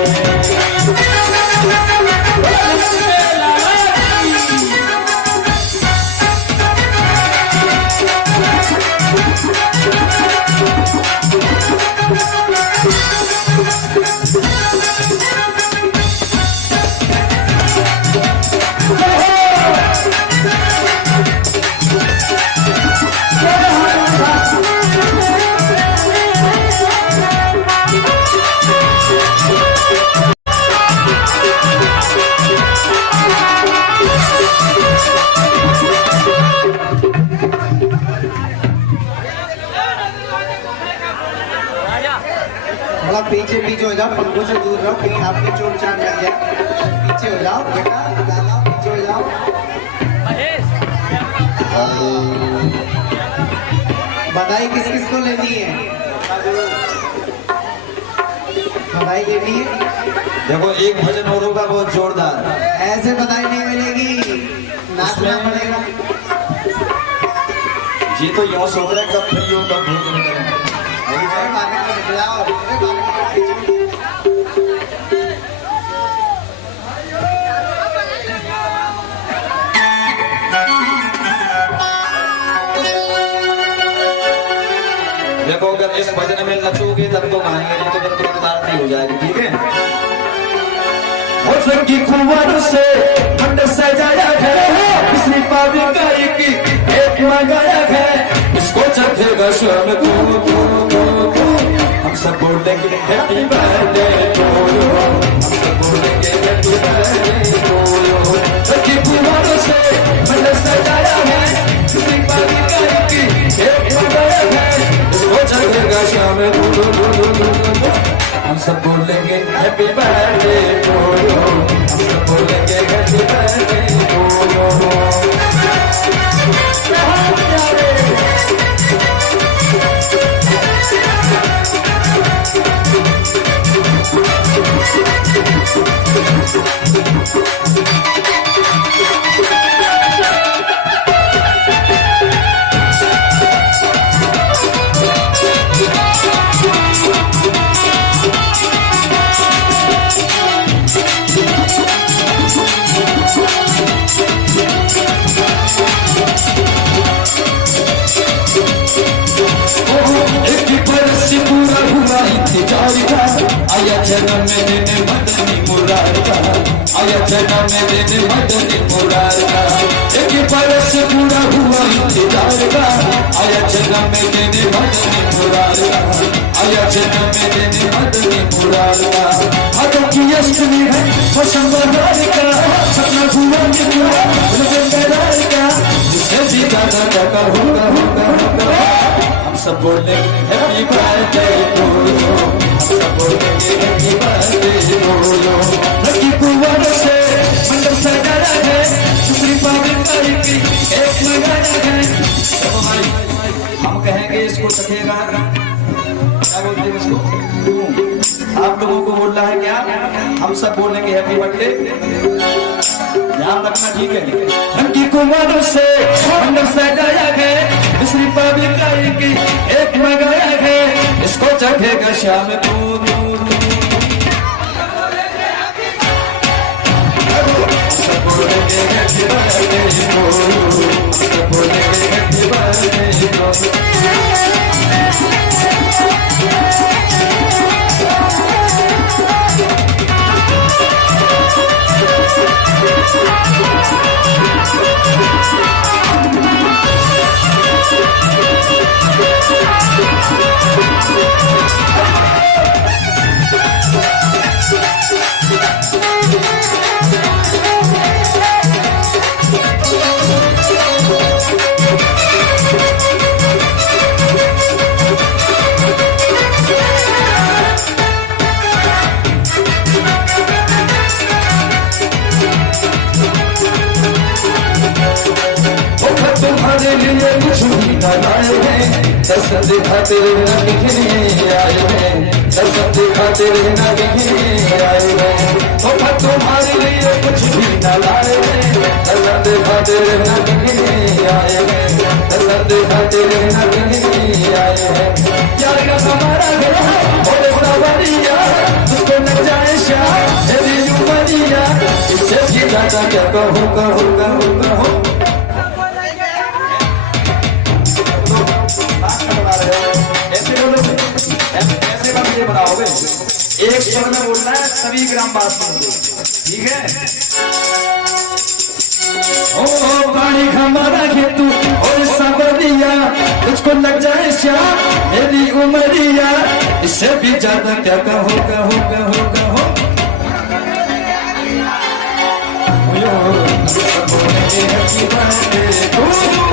थोड़ा पीछे पीछे हो जाओ, पंखों से दूर रहो, कहीं आपके चोट चाट लग जाए। पीछे हो जाओ बेटा, जाओ पीछे हो जाओ। बधाई किस किस को लेनी है? बधाई लेनी है? देखो एक भजन और होगा बहुत जोरदार। ऐसे बधाई नहीं मिलेगी, नाचना पड़ेगा। जी तो यूं सोच रहे कब फ्री हो कब भोजन करें। अरे बालक को बिठाओ, अरे बालक को पीछे। देखो अगर इस भजन में नचोगे तब तो गाएंगे, नहीं तो फिर तुरंत आरती हो जाएगी, ठीक है। होठों की खुमारों से खंड सजाया है, पिछली पावी गाय की एक मंगाया है, इसको चखेगा शाम को। हम सब बोलेंगे हैप्पी बर्थडे टू यू, हम सब बोलेंगे हैप्पी बर्थडे टू यू। होठों की खुमारों से खंड सजाया है, पिछली पावी गाय की एक मंगाया है, इसको चखेगा शाम को। हम सब बोलेंगे हैप्पी बर्थडे टू यू, हम सब बोलेंगे हैप्पी बर्थडे टू यू। पूरा हुआ इंतजार का, आया जन्म में देने मदनी मुरार का, आया जन्म में देने मदनी मुरार का। एक बरस पूरा हुआ इंतजार का, आया जन्म में देने मदनी मुरार का, आया जन्म में देने मदनी मुरार का। हाथों की अष्टमी है मौसम बहार का, सपना हुआ निकला लगार का, जिससे जीता था क्या होगा होगा होगा। हम सब बोलेंगे हैप्पी बर्थडे टू यू, हम सब बोलेंगे हैप्पी बर्थडे टू यू। लड़की कुंवारों से मंडप सजाया है, दूसरी पावन गाय की एक मंगाया है। देखो भाई हम कहेंगे इसको चखेगा, क्या बोलते हैं इसको, आप लोगों को बोलना है क्या, हम सब बोलेंगे हैप्पी बर्थडे, ध्यान रखना, ठीक है। लड़की कुंवारों से मंडप सजाया है, दूसरी पावन गाय की एक मंगाया है, इसको चखेगा शाम को। सब बोलेंगे हैप्पी बर्थडे टू यू, सब बोलेंगे हैप्पी बर्थडे टू यू। तुम्हारे लिए कुछ भी न लाए हैं, दर्शन दिखाते न दिखने आए हैं, दर्शन दिखाते न दिखने आए हैं। तुम्हारे लिए कुछ भी न लाए हैं, दर्शन दिखाते न दिखने आए हैं, दर्शन दिखाते न दिखने आए हैं। यार का हमारा घर बोले सवरिया, उसको न जाए शाह मेरी उमरिया, इससे भी ज्यादा क्या कहो कहो कहो कहो। ऐसे बोलो, ऐसे बात ये बनाओगे, एक स्वर में बोलना है, सभी ग्राम बात सुनोगे, ठीक है। ओ पानी हमारा खेतू और सबरिया, तुझको लग जाए श्याम मेरी उमरिया, इससे भी ज्यादा क्या कहो कहो कहो कहो। Happy birthday to you.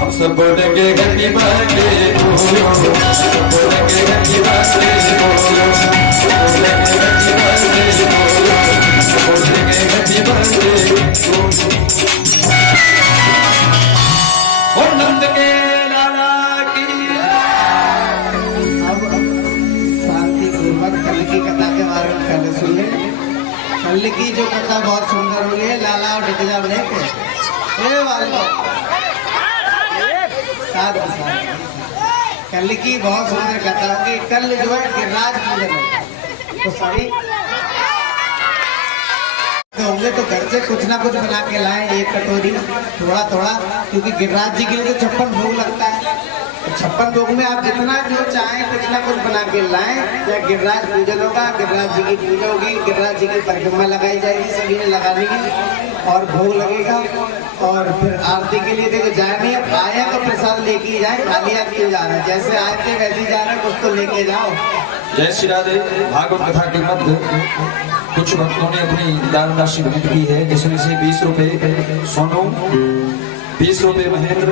हम सब बोलेंगे हैप्पी बर्थडे टू यू, हम सब बोलेंगे हैप्पी बर्थडे टू यू, बोलेंगे हैप्पी बर्थडे टू यू, बोलेंगे हैप्पी बर्थडे टू यू। और नंद के लाला की अब शांति पूर्वक कल की कथा के बारे में पहले सुन ले। कल की जो कथा बहुत सुंदर हुई है, लाला और डिटजा लेके कल की बहुत सुंदर कथा होगी। कल जो है गिरिराज पूजन होगा, तो सभी होंगे तो घर से कुछ ना कुछ बना के लाएं, एक कटोरी थोड़ा थोड़ा, क्योंकि गिरिराज जी के लिए तो 56 भोग लगता है। तो 56 भोग में आप जितना जो चाहें कुछ ना कुछ बना के लाएं। या गिरिराज पूजन होगा, गिरिराज जी की पूजा होगी, गिरिराज जी की परिक्रमा लगाई जाएगी, सभी ने लगाने की, और भोग लगेगा। और फिर आरती के लिए देखो जाए नहीं, अब आए तो प्रसाद लेके ही जाए, खाली हाथ क्यों जा रहे हैं? जैसे आए थे वैसे ही जा रहे हैं, कुछ तो लेके जाओ। जय श्री राधे। भागवत कथा के मध्य कुछ भक्तों ने अपनी दान राशि भेंट की है, जिसमें से 20 रुपए सोनू, 20 रुपए महेंद्र,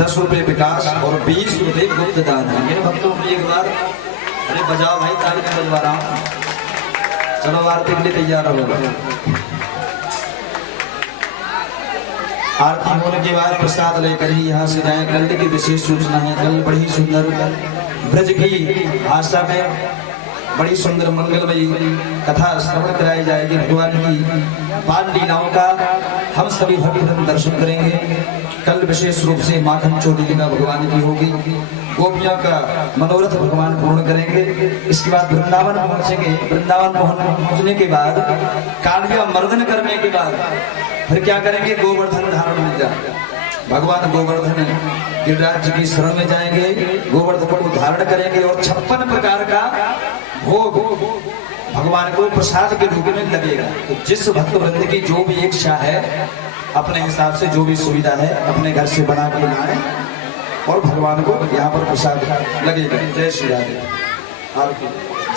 10 रुपए विकास और 20 रुपए गुप्त दान है। इन भक्तों ने एक बार अरे बजाओ भाई, ताली में बजवा रहा हूँ। चलो आरती के लिए तैयार हो। आरती होने के बाद प्रसाद लेकर ही यहाँ से जाएं। कल की विशेष सूचना है, कल बड़ी सुंदर ब्रज की भाषा में बड़ी सुंदर मंगलमयी कथा श्रवण कराई जाएगी। भगवान की बाल लीलाओं का हम सभी भक्तजन दर्शन करेंगे। कल विशेष रूप से माखन चोरी लीला भगवान की होगी, गोपियों का मनोरथ भगवान पूर्ण करेंगे। इसके बाद वृंदावन पहुंचेंगे। वृंदावन पहुंचने के बाद कालिया मर्दन करने के बाद फिर क्या करेंगे? गोवर्धन धारण में जाएंगे। भगवान गोवर्धन गिरिराज जी की शरण में जाएंगे, गोवर्धन को धारण करेंगे और 56 प्रकार का भोग भगवान को प्रसाद के रूप में लगेगा। तो जिस भक्त वृंद की जो भी इच्छा है, अपने हिसाब से जो भी सुविधा है, अपने घर से बना के लाएं और भगवान को यहाँ पर प्रसाद लगेगा। जय श्री राधे।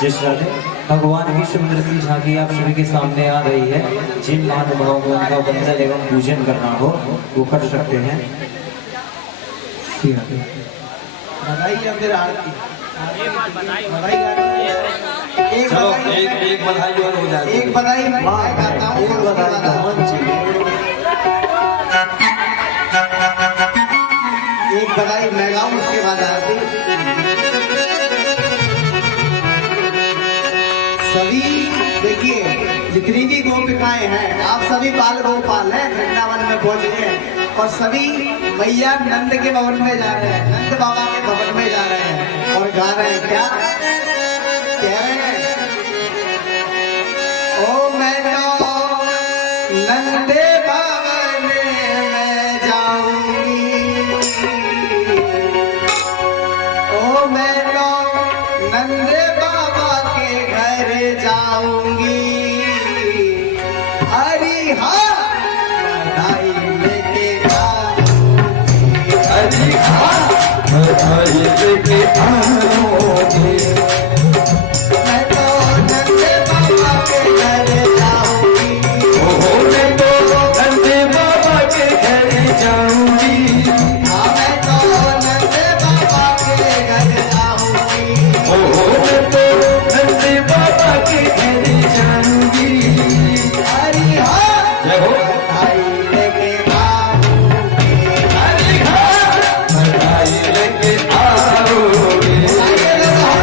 जय श्री राधे। भगवान की सुंदर सी झांकी आप सभी के सामने आ रही है। जिन महानुभावों को उनका वंदन एवं पूजन करना हो वो कर सकते हैं। बधाई या फिर आरती? बधाई चलो एक बधाई और हो जाए। एक बधाई मैं गाता हूँ, एक बधाई एक बधाई मैं गाऊं, उसके बाद आरती। सभी देखिए, जितनी भी गोपिकाएं हैं, आप सभी बाल गोपाल हैं, वृंदावन में पहुंच गए हैं। और सभी मैया नंद के भवन में जा रहे हैं, नंद बाबा के भवन में जा रहे हैं और गा रहे हैं। क्या कह रहे हैं? ओ मैं तो नंद भवन में जाऊंगी, ओ मैं तो नंद बाबा के घर जाऊंगी। हरि हाँ बधाई लेके आऊंगी, हरि हाँ बधाई लेके आऊंगी। मैं तो नंद बाबा के घर जाऊंगी, ओहो मैं तो नंद बाबा के घर जाऊंगी। हाँ मैं तो नंद बाबा के घर जाऊंगी। ओहो मैं तो नंद बाबा के घर जाऊंगी। हरि हाँ जय हो। बधाई लेके आऊंगी, हरि हाँ बधाई लेके आओगे। बधाई लेके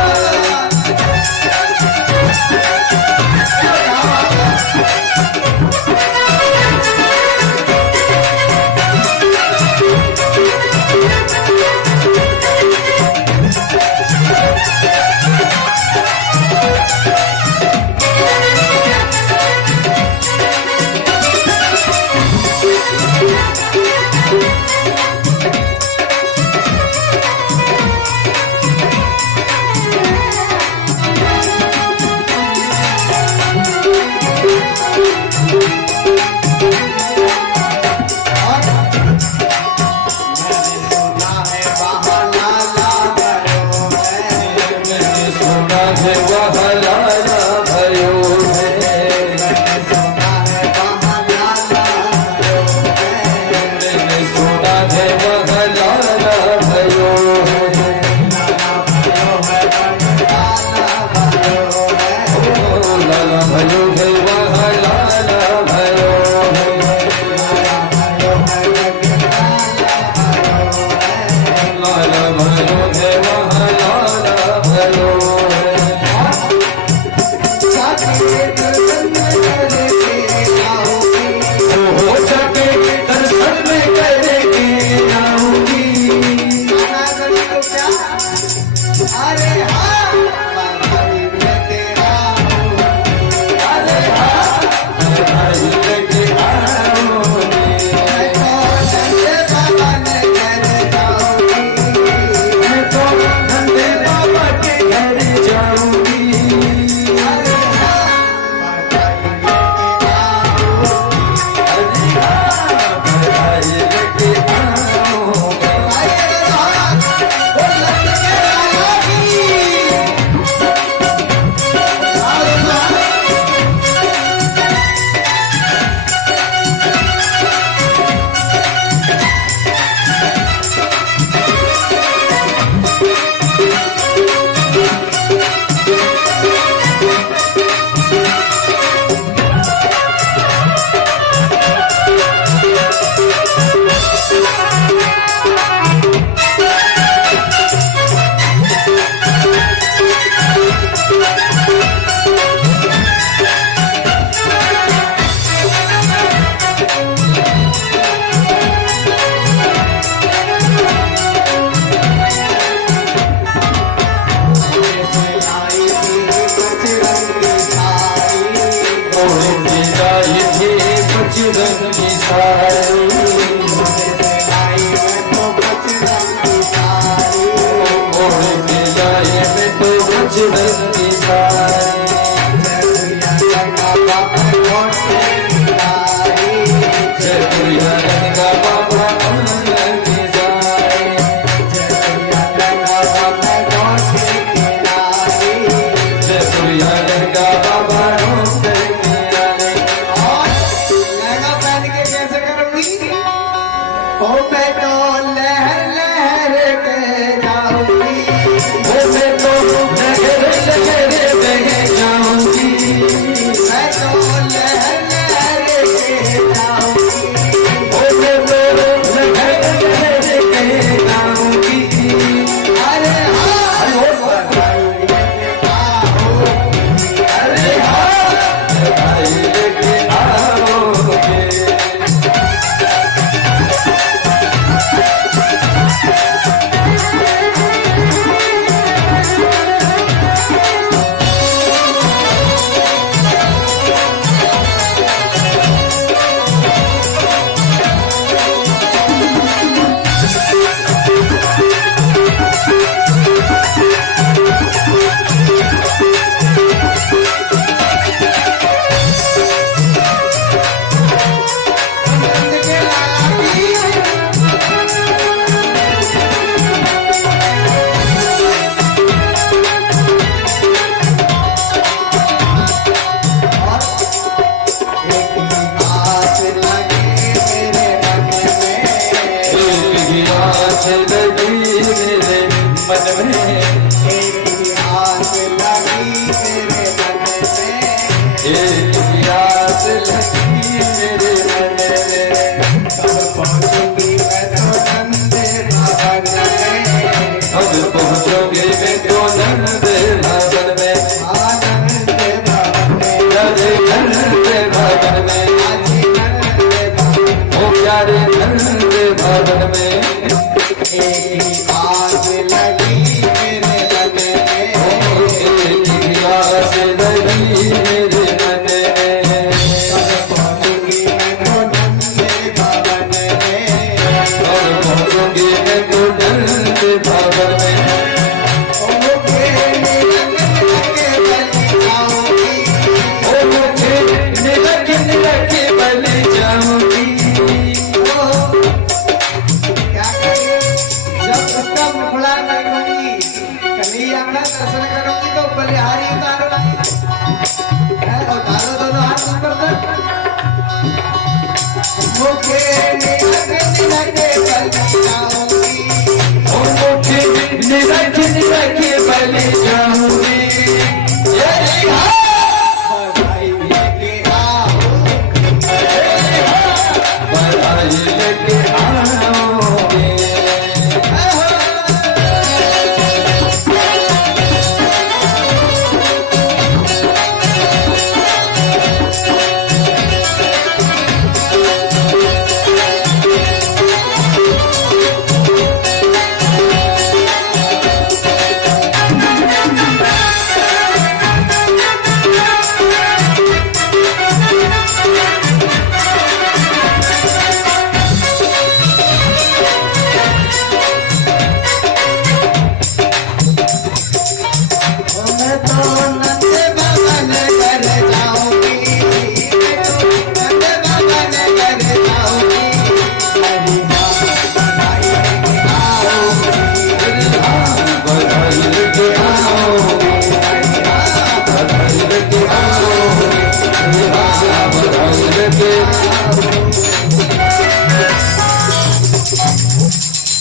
की सारी जयपुरिया गंगा बाबा उन्नत की सारी जयपुरिया गंगा बाबा उन्नत की सारी लहंगा पहन के कैसे करूंगी? ओ मैं तो लहर लहर के जाऊंगी, मैं तो लहर लहर बह जाऊंगी मैं तो लहर लहर के जाऊंगी। मैं तो लहर लहर बह जाऊंगी अरे हाँ अरे हाँ भाई लेके आओगे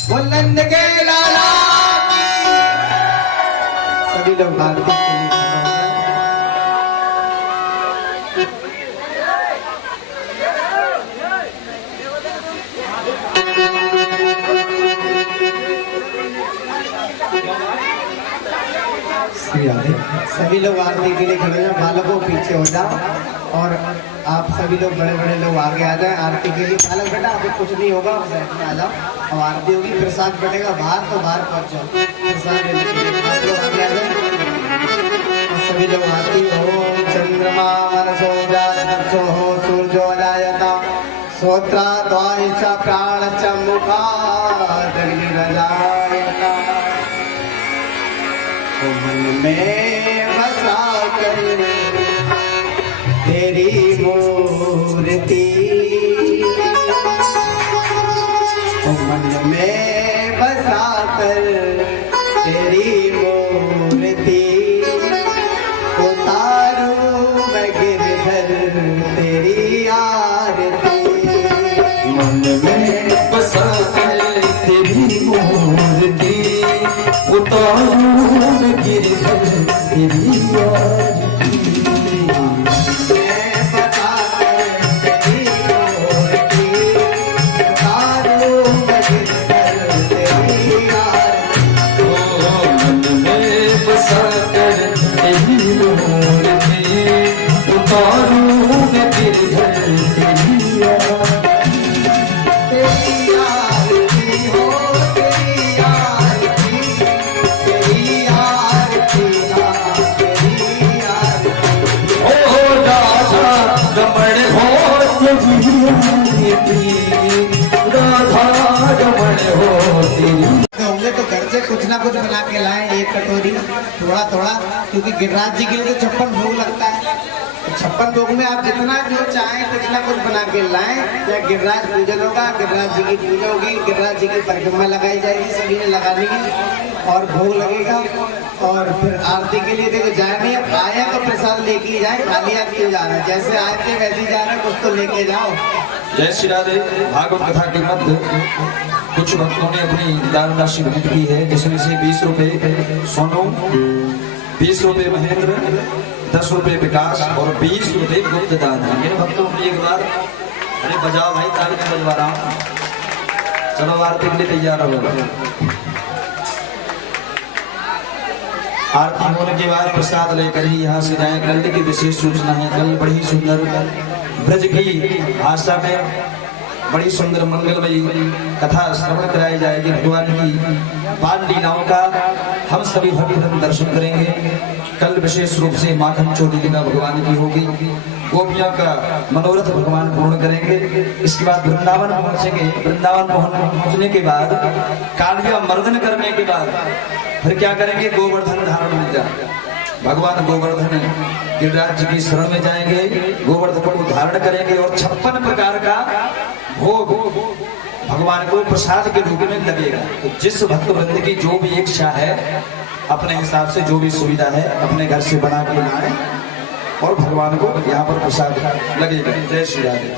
बुलंद के लाला सभी लोग भारतीय के लिए खड़े हो गए। सभी लोग आरती के लिए खड़े हो जाओ, बालकों पीछे हो जाओ और आप सभी लोग बड़े बड़े लोग आगे आ जाए आरती के लिए। बालक बेटा अभी कुछ नहीं होगा, साइड में आ जाओ। अब आरती होगी, प्रसाद बटेगा बाहर, तो बाहर पहुंच जाओ प्रसाद लेने के लिए। आप लोग आगे आ जाए और सभी लोग आरती हो। चंद्रमा मनसो जायतो हो सूर्यो जायता श्रोत्रा द्वाइश प्राण चमुखा जगनिरजायता। मन में बसा कर तेरी मूर्ति, मन में बसा कर तेरी मूर्ति, उतारूं मैं गिरधर तेरी आरती। मन में बसा कर तेरी मूर्ति, उतारूं मैं गिरधर तेरी आरती। होंगे तो घर से कुछ ना कुछ बना के लाएं, एक कटोरी थोड़ा थोड़ा, क्योंकि गिरिराज जी के लिए तो 56 भोग लगता है। 56 भोग में आप जितना जो चाहें कुछ ना कुछ बना के लाएं। या गिरिराज पूजन होगा, गिरिराज जी की पूजा होगी, गिरिराज जी की परिक्रमा लगाई जाएगी, सभी ने लगाने की, और भोग लगेगा। और फिर आरती के लिए देखो जाए नहीं, आया तो प्रसाद लेके ही जाए, खाली हाथ क्यों जा रहा है? जैसे आए थे वैसे ही जा रहे हैं, कुछ तो लेके जाओ। जय श्री राधे। भागवत कथा के मध्य कुछ भक्तों ने अपनी दान राशि भेंट की है, जिसमें से 20 रुपए सोनू, 20 रुपए महेंद्र, 10 रुपए विकास और 20 रुपए गुप्त दान है। इन भक्तों ने एक बार, अरे बजाओ भाई, ताली में बजवा रहा हूँ, चलो आरती के लिए तैयार हो। आरती होने के बाद प्रसाद लेकर ही यहाँ से जाएं। कल की विशेष सूचना है, कल बड़ी सुंदर ब्रज की भाषा में बड़ी सुंदर मंगलमयी कथा श्रवण कराई जाएगी। भगवान की बाल लीलाओं का हम सभी भक्त दर्शन करेंगे। कल विशेष रूप से माखन चोटी लीला भगवान की होगी, गोपियों का मनोरथ भगवान पूर्ण करेंगे। इसके बाद वृंदावन पहुंचेंगे। वृंदावन पहुंचने के बाद कालिया मर्दन करने के बाद फिर क्या करेंगे? गोवर्धन धारण में जा भगवान गोवर्धन गिरिराज जी की शरण में जाएंगे, गोवर्धन को धारण करेंगे और 56 प्रकार का भोग भगवान को प्रसाद के रूप में लगेगा। तो जिस भक्त वृंद की जो भी इच्छा है, अपने हिसाब से जो भी सुविधा है, अपने घर से बना के लाए और भगवान को यहाँ पर प्रसाद लगेगा। जय श्री राधे।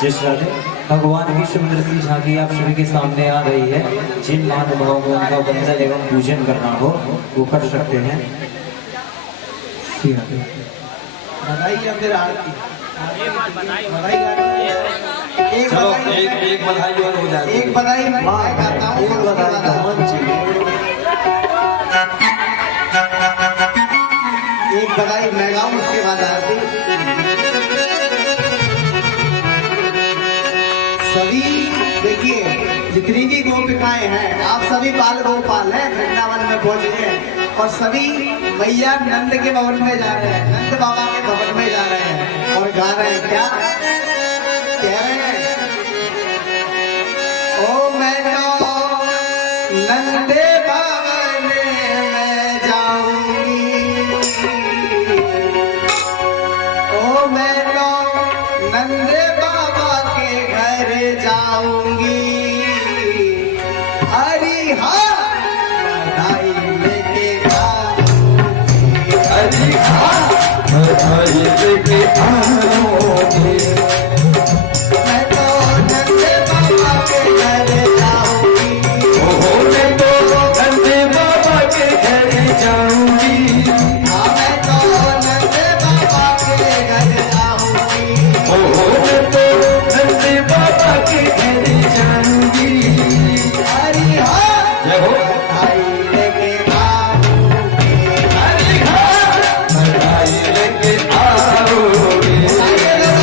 जय श्री राधे। भगवान की सुंदर सी झांकी आप सभी के सामने आ रही है। जिन महानुभावों को उनका वंदन एवं पूजन करना हो वो कर सकते हैं। बधाई या फिर आरती? बधाई एक चलो बधाई, एक बधाई और हो जाए। एक बधाई मैं गाता हूँ, एक बधाई का मंच। एक बधाई मैं गाऊं, उसके बाद आरती। सभी देखिए, जितनी भी गोपिकाएं हैं, आप सभी बाल गोपाल हैं, वृंदावन में पहुंच गए और सभी मैया नंद के भवन में जा रहे हैं, नंद बाबा के भवन में जा रहे हैं और गा रहे हैं। क्या कह रहे हैं? ओ मैं तो नंदे भवन में जाऊंगी, ओ मैं तो नंदे बाबा के घर जाऊंगी। हरी हाँ बधाई लेके आऊंगी, हरी हाँ बधाई लेके आऊंगी। मैं तो नंदे बाबा के घर जाऊंगी, ओ मैं तो नंदे बाबा के घर जाऊंगी। हाँ मैं तो नंदे बाबा के घर जाऊंगी। ओ मैं तो नंदे बाबा के घर जाऊंगी। हरी हाँ जय हो। बधाई लेके आऊंगी, हरी हाँ बधाई लेके आओगे। बधाई लेके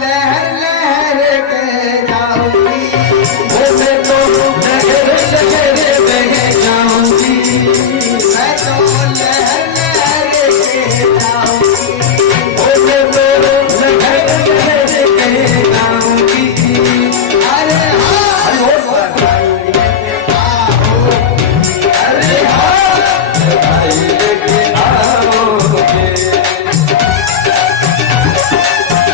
लहर लहर के जाऊंगी, मैं तो लहर लहर बह जाऊंगी, मैं तो लहर लहर के जाऊंगी, मैं तो लहर लहर बह जाऊंगी। अरे हाँ भाई लेके आओ, अरे हाँ भाई लेके आओगे। नंद के लाला की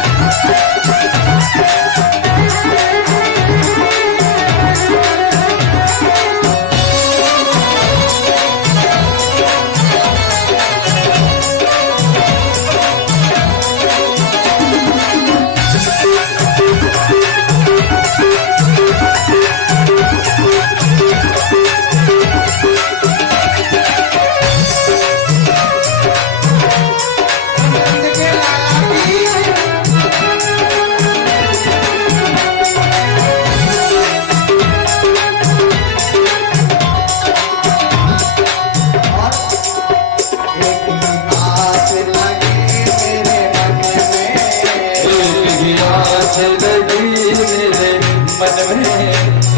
और एक ही आस लगी मेरे मन में,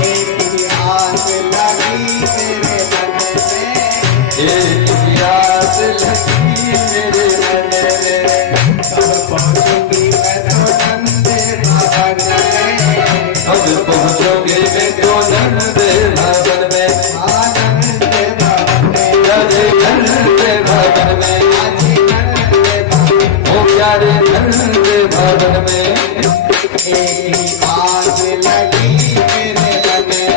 एक ही आस लगी मेरे मन में, एक ही आस लगी मेरे मन में, एक ही आस लगी मेरे मन में। कब पहुंचूंगी मैं तो नंद भवन में, अब पहुंचोगे मैं तो नंद भवन में, आनंद भवन में, राधे नंद भवन में, आजी नंद भवन ओ प्यारे नंद भवन में। एक ही आस लगी मेरे मन में,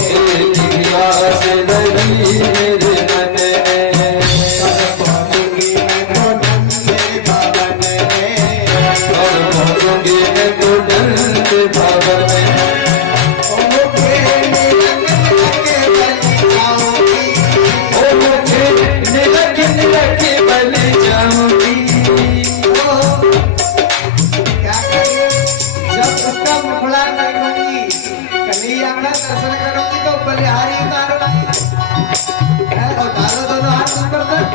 एक ही आस लगी मेरे मन में। कब पहुंचूंगी मैं तो नंद भवन में, और पहुंचोगे मैं तो नंद भवन में। ओ प्रेमी रंग के बलि जाऊंगी, ओ मुझे निलक निलक बल जाऊंगी। ओ क्या करिए जब उसका मुखड़ा देखूंगी, कन्हैया का दर्शन करूंगी तो बलिहारी उतारूंगी, और डालो दोनों हाथ ऊपर तक,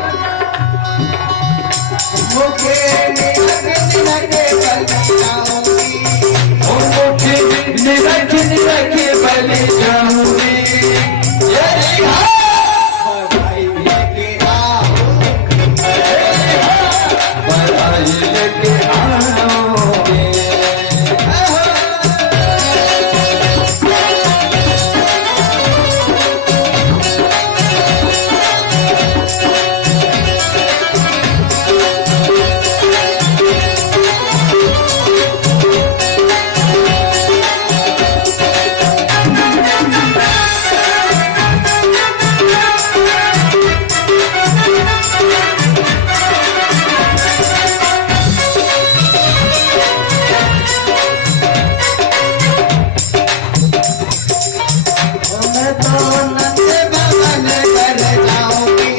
मुझे निलक निलक बलि जाऊंगी, ओ मुझे निलक निलक बल जाऊंगी। ये हाँ भाई लेके आओ, बधाई लेके आओगे। मैं तो नंद भवन कर जाऊंगी,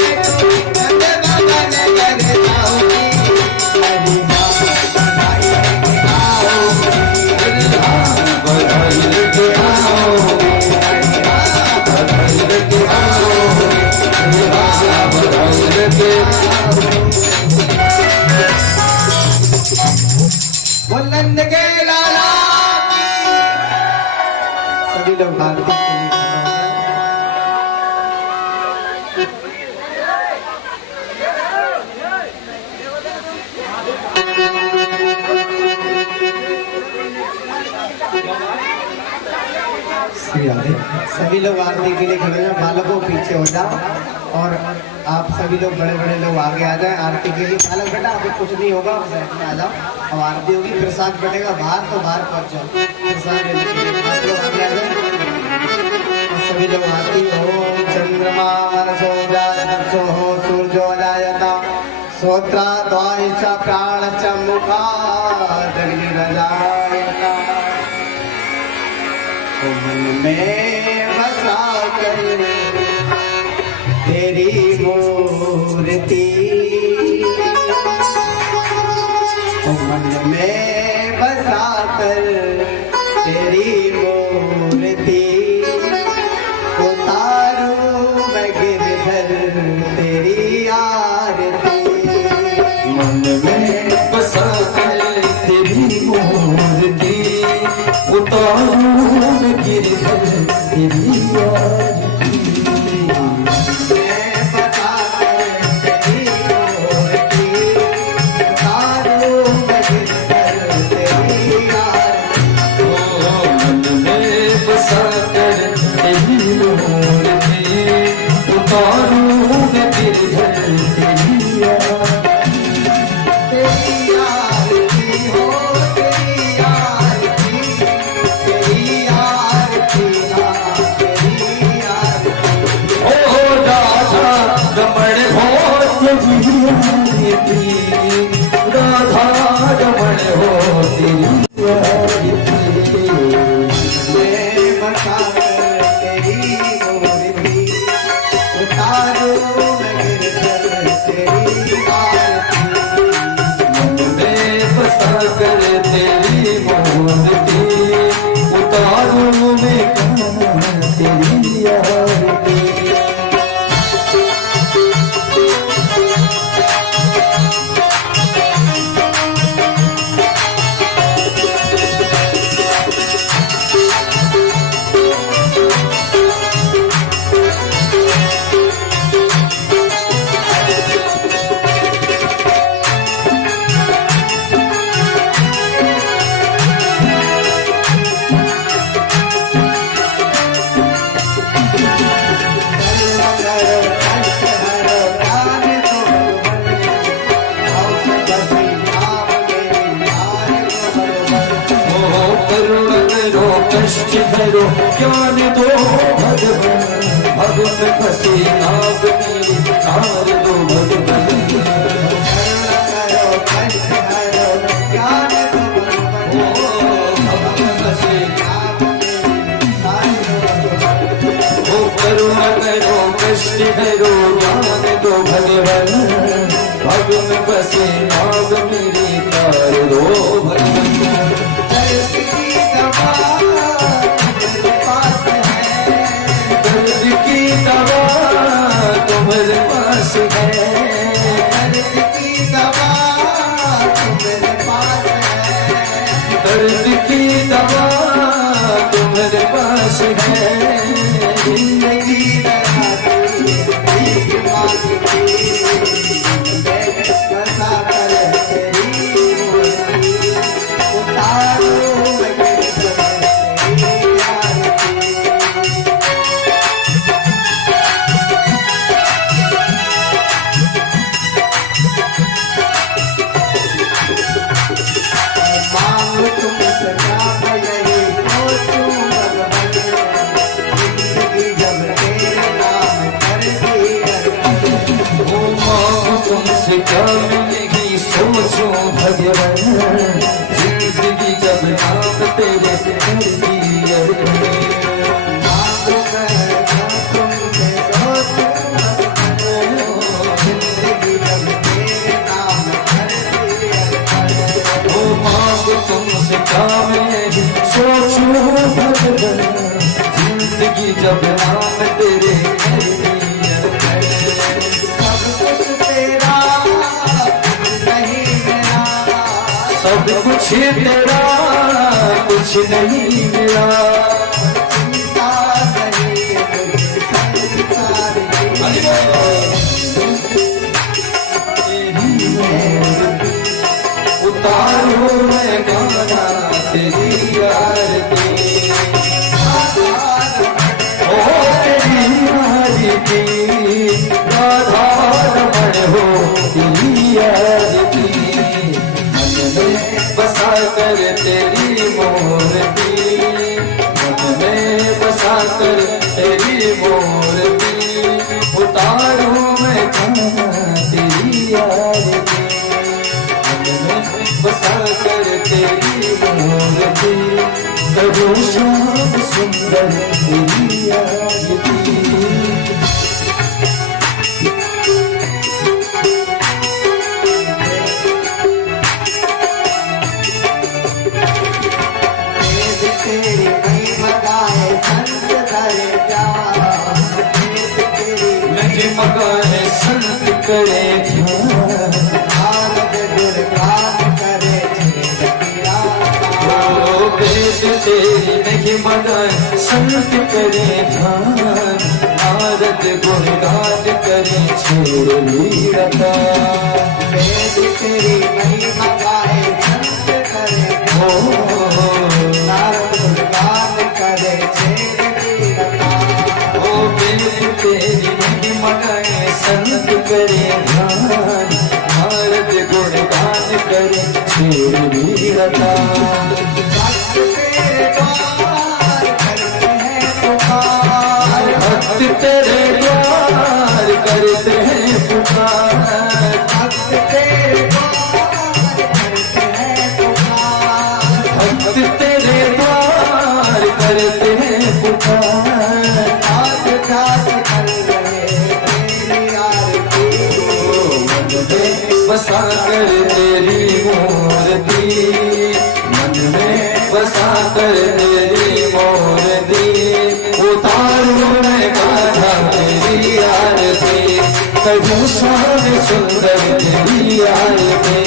मैं तो नंद भवन कर जाऊंगी, हरी बधाई लेके आओगी, बधाई लेके आओगे। बधाई लेके आओगे। बधाई लेके वो नंद के लाला सभी लोग भारती के लिए खड़ा हो जाएं। श्री राधे। सभी लोग आरती के लिए खड़े हैं, बालकों पीछे हो जाओ और आप सभी लोग बड़े बड़े लोग आगे आ जाएं आरती के लिए। बालक बेटा अभी कुछ नहीं होगा, साइड में आ जाओ, अब आरती होगी, प्रसाद बटेगा बाहर, तो बाहर पहुंच जाओ प्रसाद लेने के लिए। आप लोग आगे आ जाएं और सभी लोग आरती। ओम चंद्रमा मनसो जायतो सूर्यो जायता श्रोत्रा द्वायच प्राण च मुखादग्निरजायता। ओ मन में बसा कर तेरी मूर्ति, ओ मन में बसा कर तेरी मूर्ति, उतारूं मैं गिरधर तेरी आरती। मन में बसा कर कर तेरी मूर्ति उतारूं मैं कहाँ तेरी आरती। कष्ट हरो ज्ञान दो भगवान, भगवान फंसे नाव मेरी तार दो भगवान। कष्ट हरो ज्ञान दो भगवान, फंसे नाव मेरी तार दो। ओ करुणा करो कष्ट हरो ज्ञान दो भगवान, भगवान फंसे नाव मेरी तार दो भगवान। तुम्हारे पास है दर्द की दवा तुम्हारे पास है, दर्द की दवा तुम्हारे पास है। जिंदगी डराती भीख मांगती, बसा कर तेरी मूर्ति उतारूं मैं तेरी आरती। मांगो तुमसे क्या यही सोचूं भगवान, जिंदगी जब तेरे नाम कर दी अर्पण। ओ माँ तुमसे क्या मिलेगी सोचूं भगवान, जिंदगी जब नाम तेरे कर दी अर्पण। मांगो मैं क्या तुमसे सोचूं भगवान, जिंदगी जब तेरे नाम कर दी अर्पण। ओ माँ तुमसे क्या मिलेगी सोचूं भगवान, जिंदगी जब नाम तेरे कर दी अर्पण। सब कुछ तेरा नहीं मेरा, सब कुछ तेरा कुछ नहीं मेरा। चिंता नहीं मुझे संसार की, उतारूं मैं गाना तेरी आरती, ओ तेरी आरती राधा रमण हो तेरी आरती। मन में बसा कर तेरी मूर्ति, मन में बसा कर तेरी मूर्ति उतारूं मैं गाना तेरी आरती। बसा कर तेरी मूर्ति करूं श्याम सुंदर तेरी आरती। वेद तेरी महिमा गाए संत धरे ध्यान, वेद तेरी महिमा गाए संत करे ध्यान, नारद गुणगान करे छेद पिया। ओ वेद तेरी महिमा गाए संत करे ध्यान, नारद गुणगान करे छोड़ वीरता। वेद तेरी महिमा गाए संत करे ध्यान, नारद गुणगान करे छेद पिया। ओ वेद तेरी महिमा गाए संत करे ध्यान, नारद गुणगान करे छोड़ वीरता। भक्त तेरे द्वार करते हैं पुकार, भक्त तेरे द्वार करते हैं पुकार, भक्त तेरे द्वार करते हैं पुकार। भक्त तेरे द्वार करते हैं पुकार। आज दास कर रहे तेरी आरती, मन में बसा कर तेरी मूर्ति बसा कर तेरी मोर दी, उतारूं मैं कान्हा तेरी आरती, करूं शान सुंदर तेरी आरती,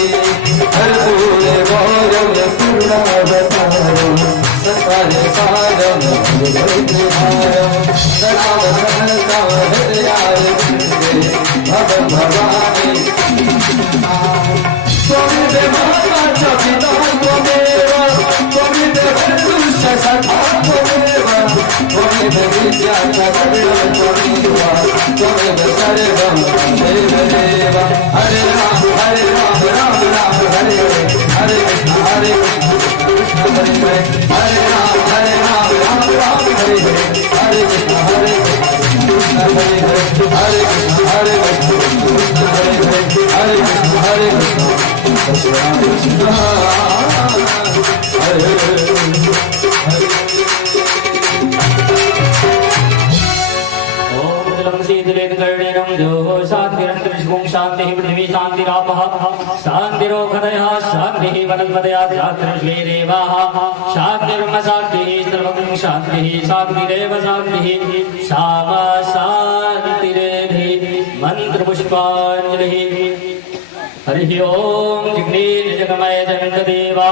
हर दूर गौरव पूर्णा बतारो, ससार सारम भारम, सदा सदा हृदयार भव भवानी, स्वामी देवा चकिता त्वमेव, स्वामी देवदुष सखा त्वमेव, त्वमेव विद्या चक्रम त्वमेव, त्वमेव सर्वं देव देव। हरे राम राम राम हरे हरे कृष्ण कृष्ण हरे हरे, हरे राम राम हरे हरे कृष्ण कृष्ण हरे हरे, हरे कृष्ण हरे कृष्ण हरे हरे, हरे कृष्ण हरे कृष्ण कृष्ण हरे हरे। ओम जलं शीतलेन कर्णेनं द्योः शान्तिरन्तरिक्षं शान्तिः पृथिवी शान्तिरापः शान्तिरोषधयः शान्तिः वनस्पतयः शान्तिर्विश्वे देवाः शान्तिर्ब्रह्म शान्तिः सर्वं शान्तिः शान्तिरेव शान्तिः श्यामा शान्तिरेधि मन्त्रपुष्पाञ्जलिः। हरिः ओम जिग्नेश जगमय जनक देवा